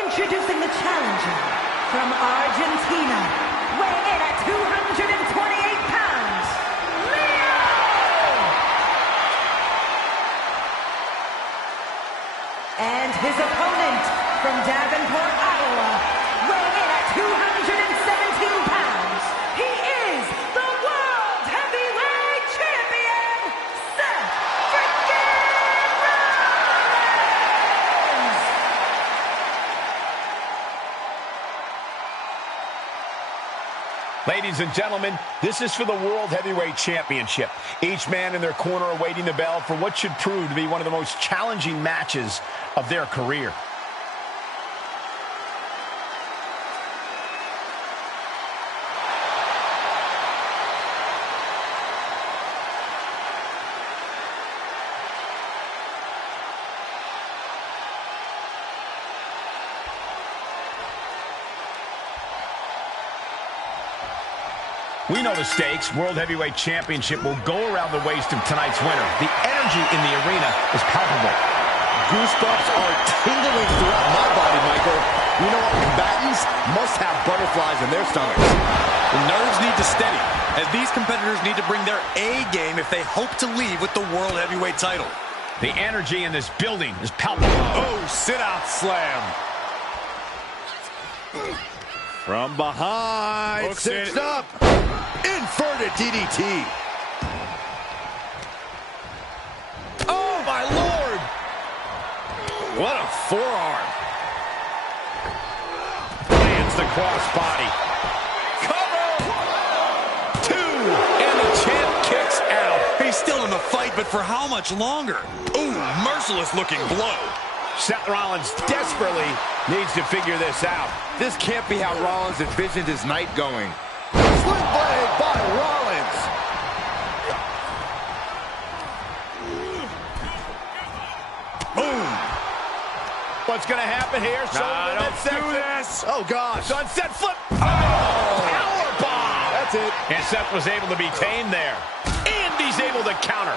Introducing the challenger from Argentina. Weighing in at 228 pounds, Leo! And his opponent from Davenport, Iowa, weighing in at 217 pounds, he is the World Heavyweight Champion, Seth freaking Rollins! Ladies and gentlemen, this is for the World Heavyweight Championship. Each man in their corner awaiting the bell for what should prove to be one of the most challenging matches of their career. We know the stakes. World Heavyweight Championship will go around the waist of tonight's winner. The energy in the arena is palpable. Goosebumps are tingling throughout my body, Michael. You know what? Combatants must have butterflies in their stomachs. The nerves need to steady, as these competitors need to bring their A game if they hope to leave with the World Heavyweight title. The energy in this building is palpable. Oh, sit-out slam. From behind. Hooks it up. Inverted DDT. Oh, my Lord. What a forearm. Lands the crossbody. Cover. 2. And the champ kicks out. He's still in the fight, but for how much longer? Ooh, merciless looking blow. Seth Rollins desperately needs to figure this out. This can't be how Rollins envisioned his night going. Sling blade by Rollins. what's going to happen here. Don't do this. Oh, gosh. Sunset flip. Powerbomb. That's it. And Seth was able to be tamed there. And he's able to counter.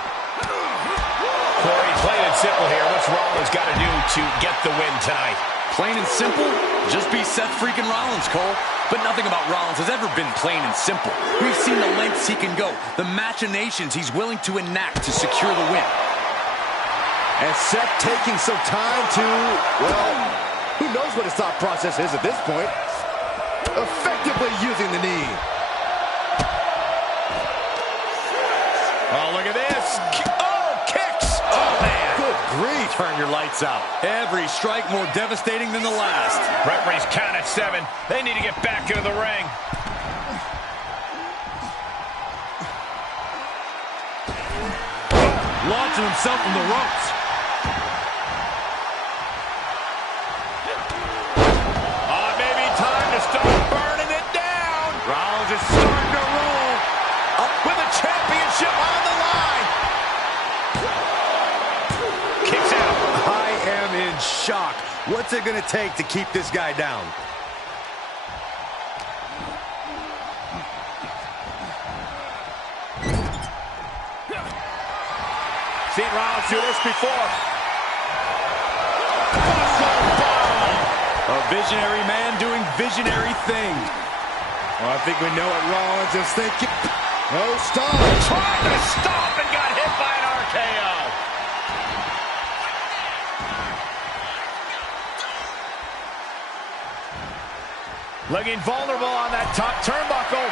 Corey, plain and simple here. What's Rollins got to do to get the win tonight? Plain and simple? Just be Seth freaking Rollins, Cole. But nothing about Rollins has ever been plain and simple. We've seen the lengths he can go, the machinations he's willing to enact to secure the win. And Seth taking some time to, well, who knows what his thought process is at this point. Effectively using the knee. Oh, look at this. Oh, kicks. Oh, man. Good grief. Turn your lights out. Every strike more devastating than the last. Referees count at 7. They need to get back into the ring. Launching himself from the ropes. Maybe time to start burning it down. Rollins is starting to roll. Up with a championship on the line. Kicks out. I am in shock. What's it going to take to keep this guy down? Seen Rollins do this before. A visionary man doing visionary things. Well, I think we know what Rollins is thinking. Oh, stop. Tried to stop and got hit by an RKO. Looking vulnerable on that top turnbuckle.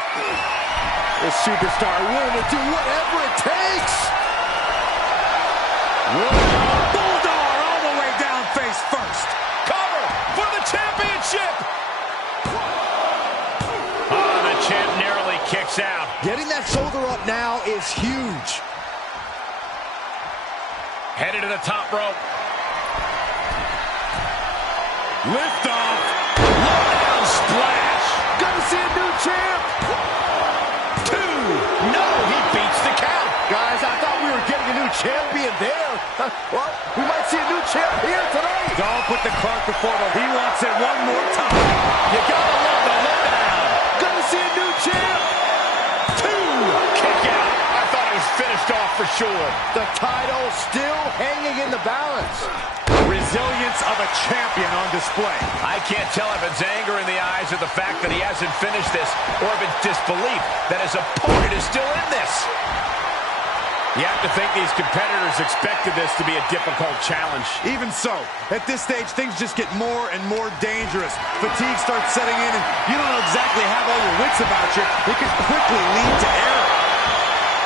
The superstar willing to do whatever it takes. Bulldog all the way down face first. Cover for the championship. Oh, the champ narrowly kicks out. Getting that shoulder up now is huge. Headed to the top rope. Lift off. Low down splash. Gonna see a new champ. 2. No, he beats the count. Guys, I thought we were getting a new champion there. Well, we might see a new champ here tonight. Don't put the cart before the... He wants it one more time. You gotta love the lowdown. Gonna see a new champ. 2. Kick out. I thought it was finished off for sure. The title still hanging in the balance. Resilience of a champion on display. I can't tell if it's anger in the eyes or the fact that he hasn't finished this, or if it's disbelief that his opponent is still in this. You have to think these competitors expected this to be a difficult challenge. Even so, at this stage, things just get more and more dangerous. Fatigue starts setting in, and you don't exactly have all your wits about you. It can quickly lead to error.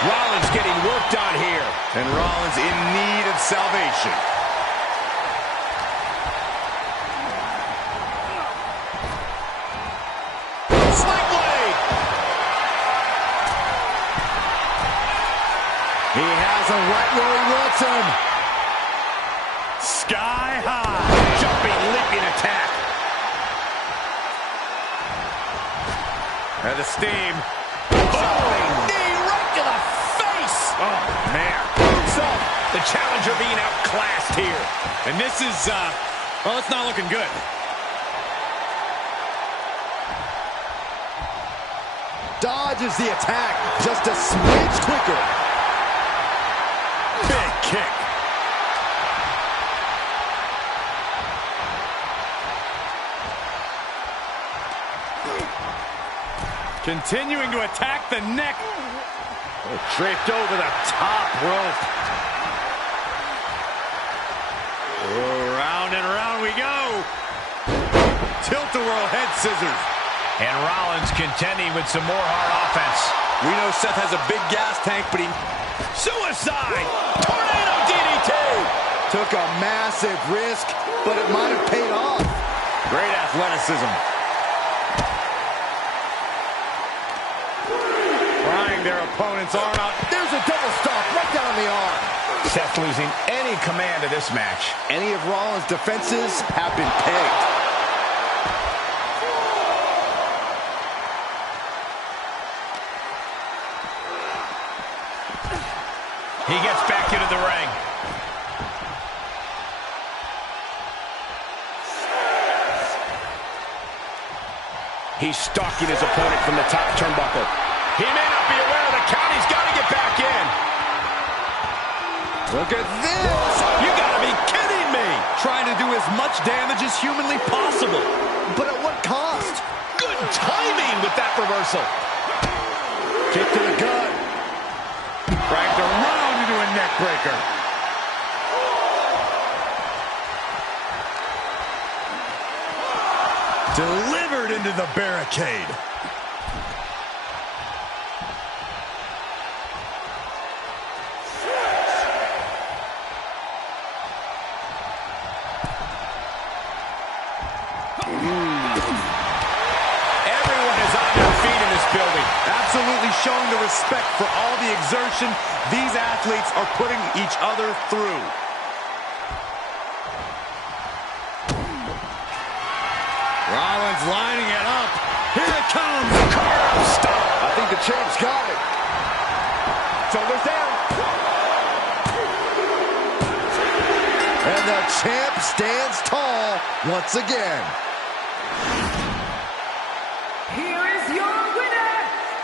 Rollins getting worked on here. And Rollins in need of salvation. Sling blade. He has him right where he wants him. Sky high. Jumping, leaping attack. And the steam. Boom! Knee right to the face. Oh, man. So, the challenger being outclassed here. And this is, well, it's not looking good. Dodges the attack just a smidge quicker. Big kick. Continuing to attack the neck. Oh, draped over the top rope. Oh, round and round we go. Tilt-a-whirl head scissors. And Rollins contending with some more hard offense. We know Seth has a big gas tank, but he... Suicide! Tornado DDT! Took a massive risk, but it might have paid off. Great athleticism. Prying their opponent's arm out. There's a double stop right down the arm. Seth losing any command of this match. Any of Rollins' defenses have been pegged. He gets back into the ring. he's stalking his opponent from the top turnbuckle. He may not be aware of the count. He's got to get back in. Look at this! You gotta be kidding me! Trying to do as much damage as humanly possible. But at what cost? Good timing with that reversal. Kick to the gut. Dragged around into a neck breaker. Delivered into the barricade. Everyone is on their feet in this building. Absolutely showing the respect for all the exertion these athletes are putting each other through. Rollins lining it up. Here it comes. Curb stop. I think the champ's got it. Shoulders down. And the champ stands tall once again. Here is your winner,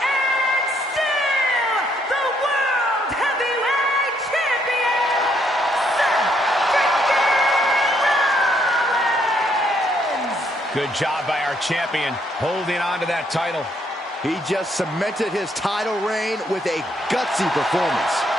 and still the World Heavyweight Champion, Seth Rollins! Good job by our champion, holding on to that title. He just cemented his title reign with a gutsy performance.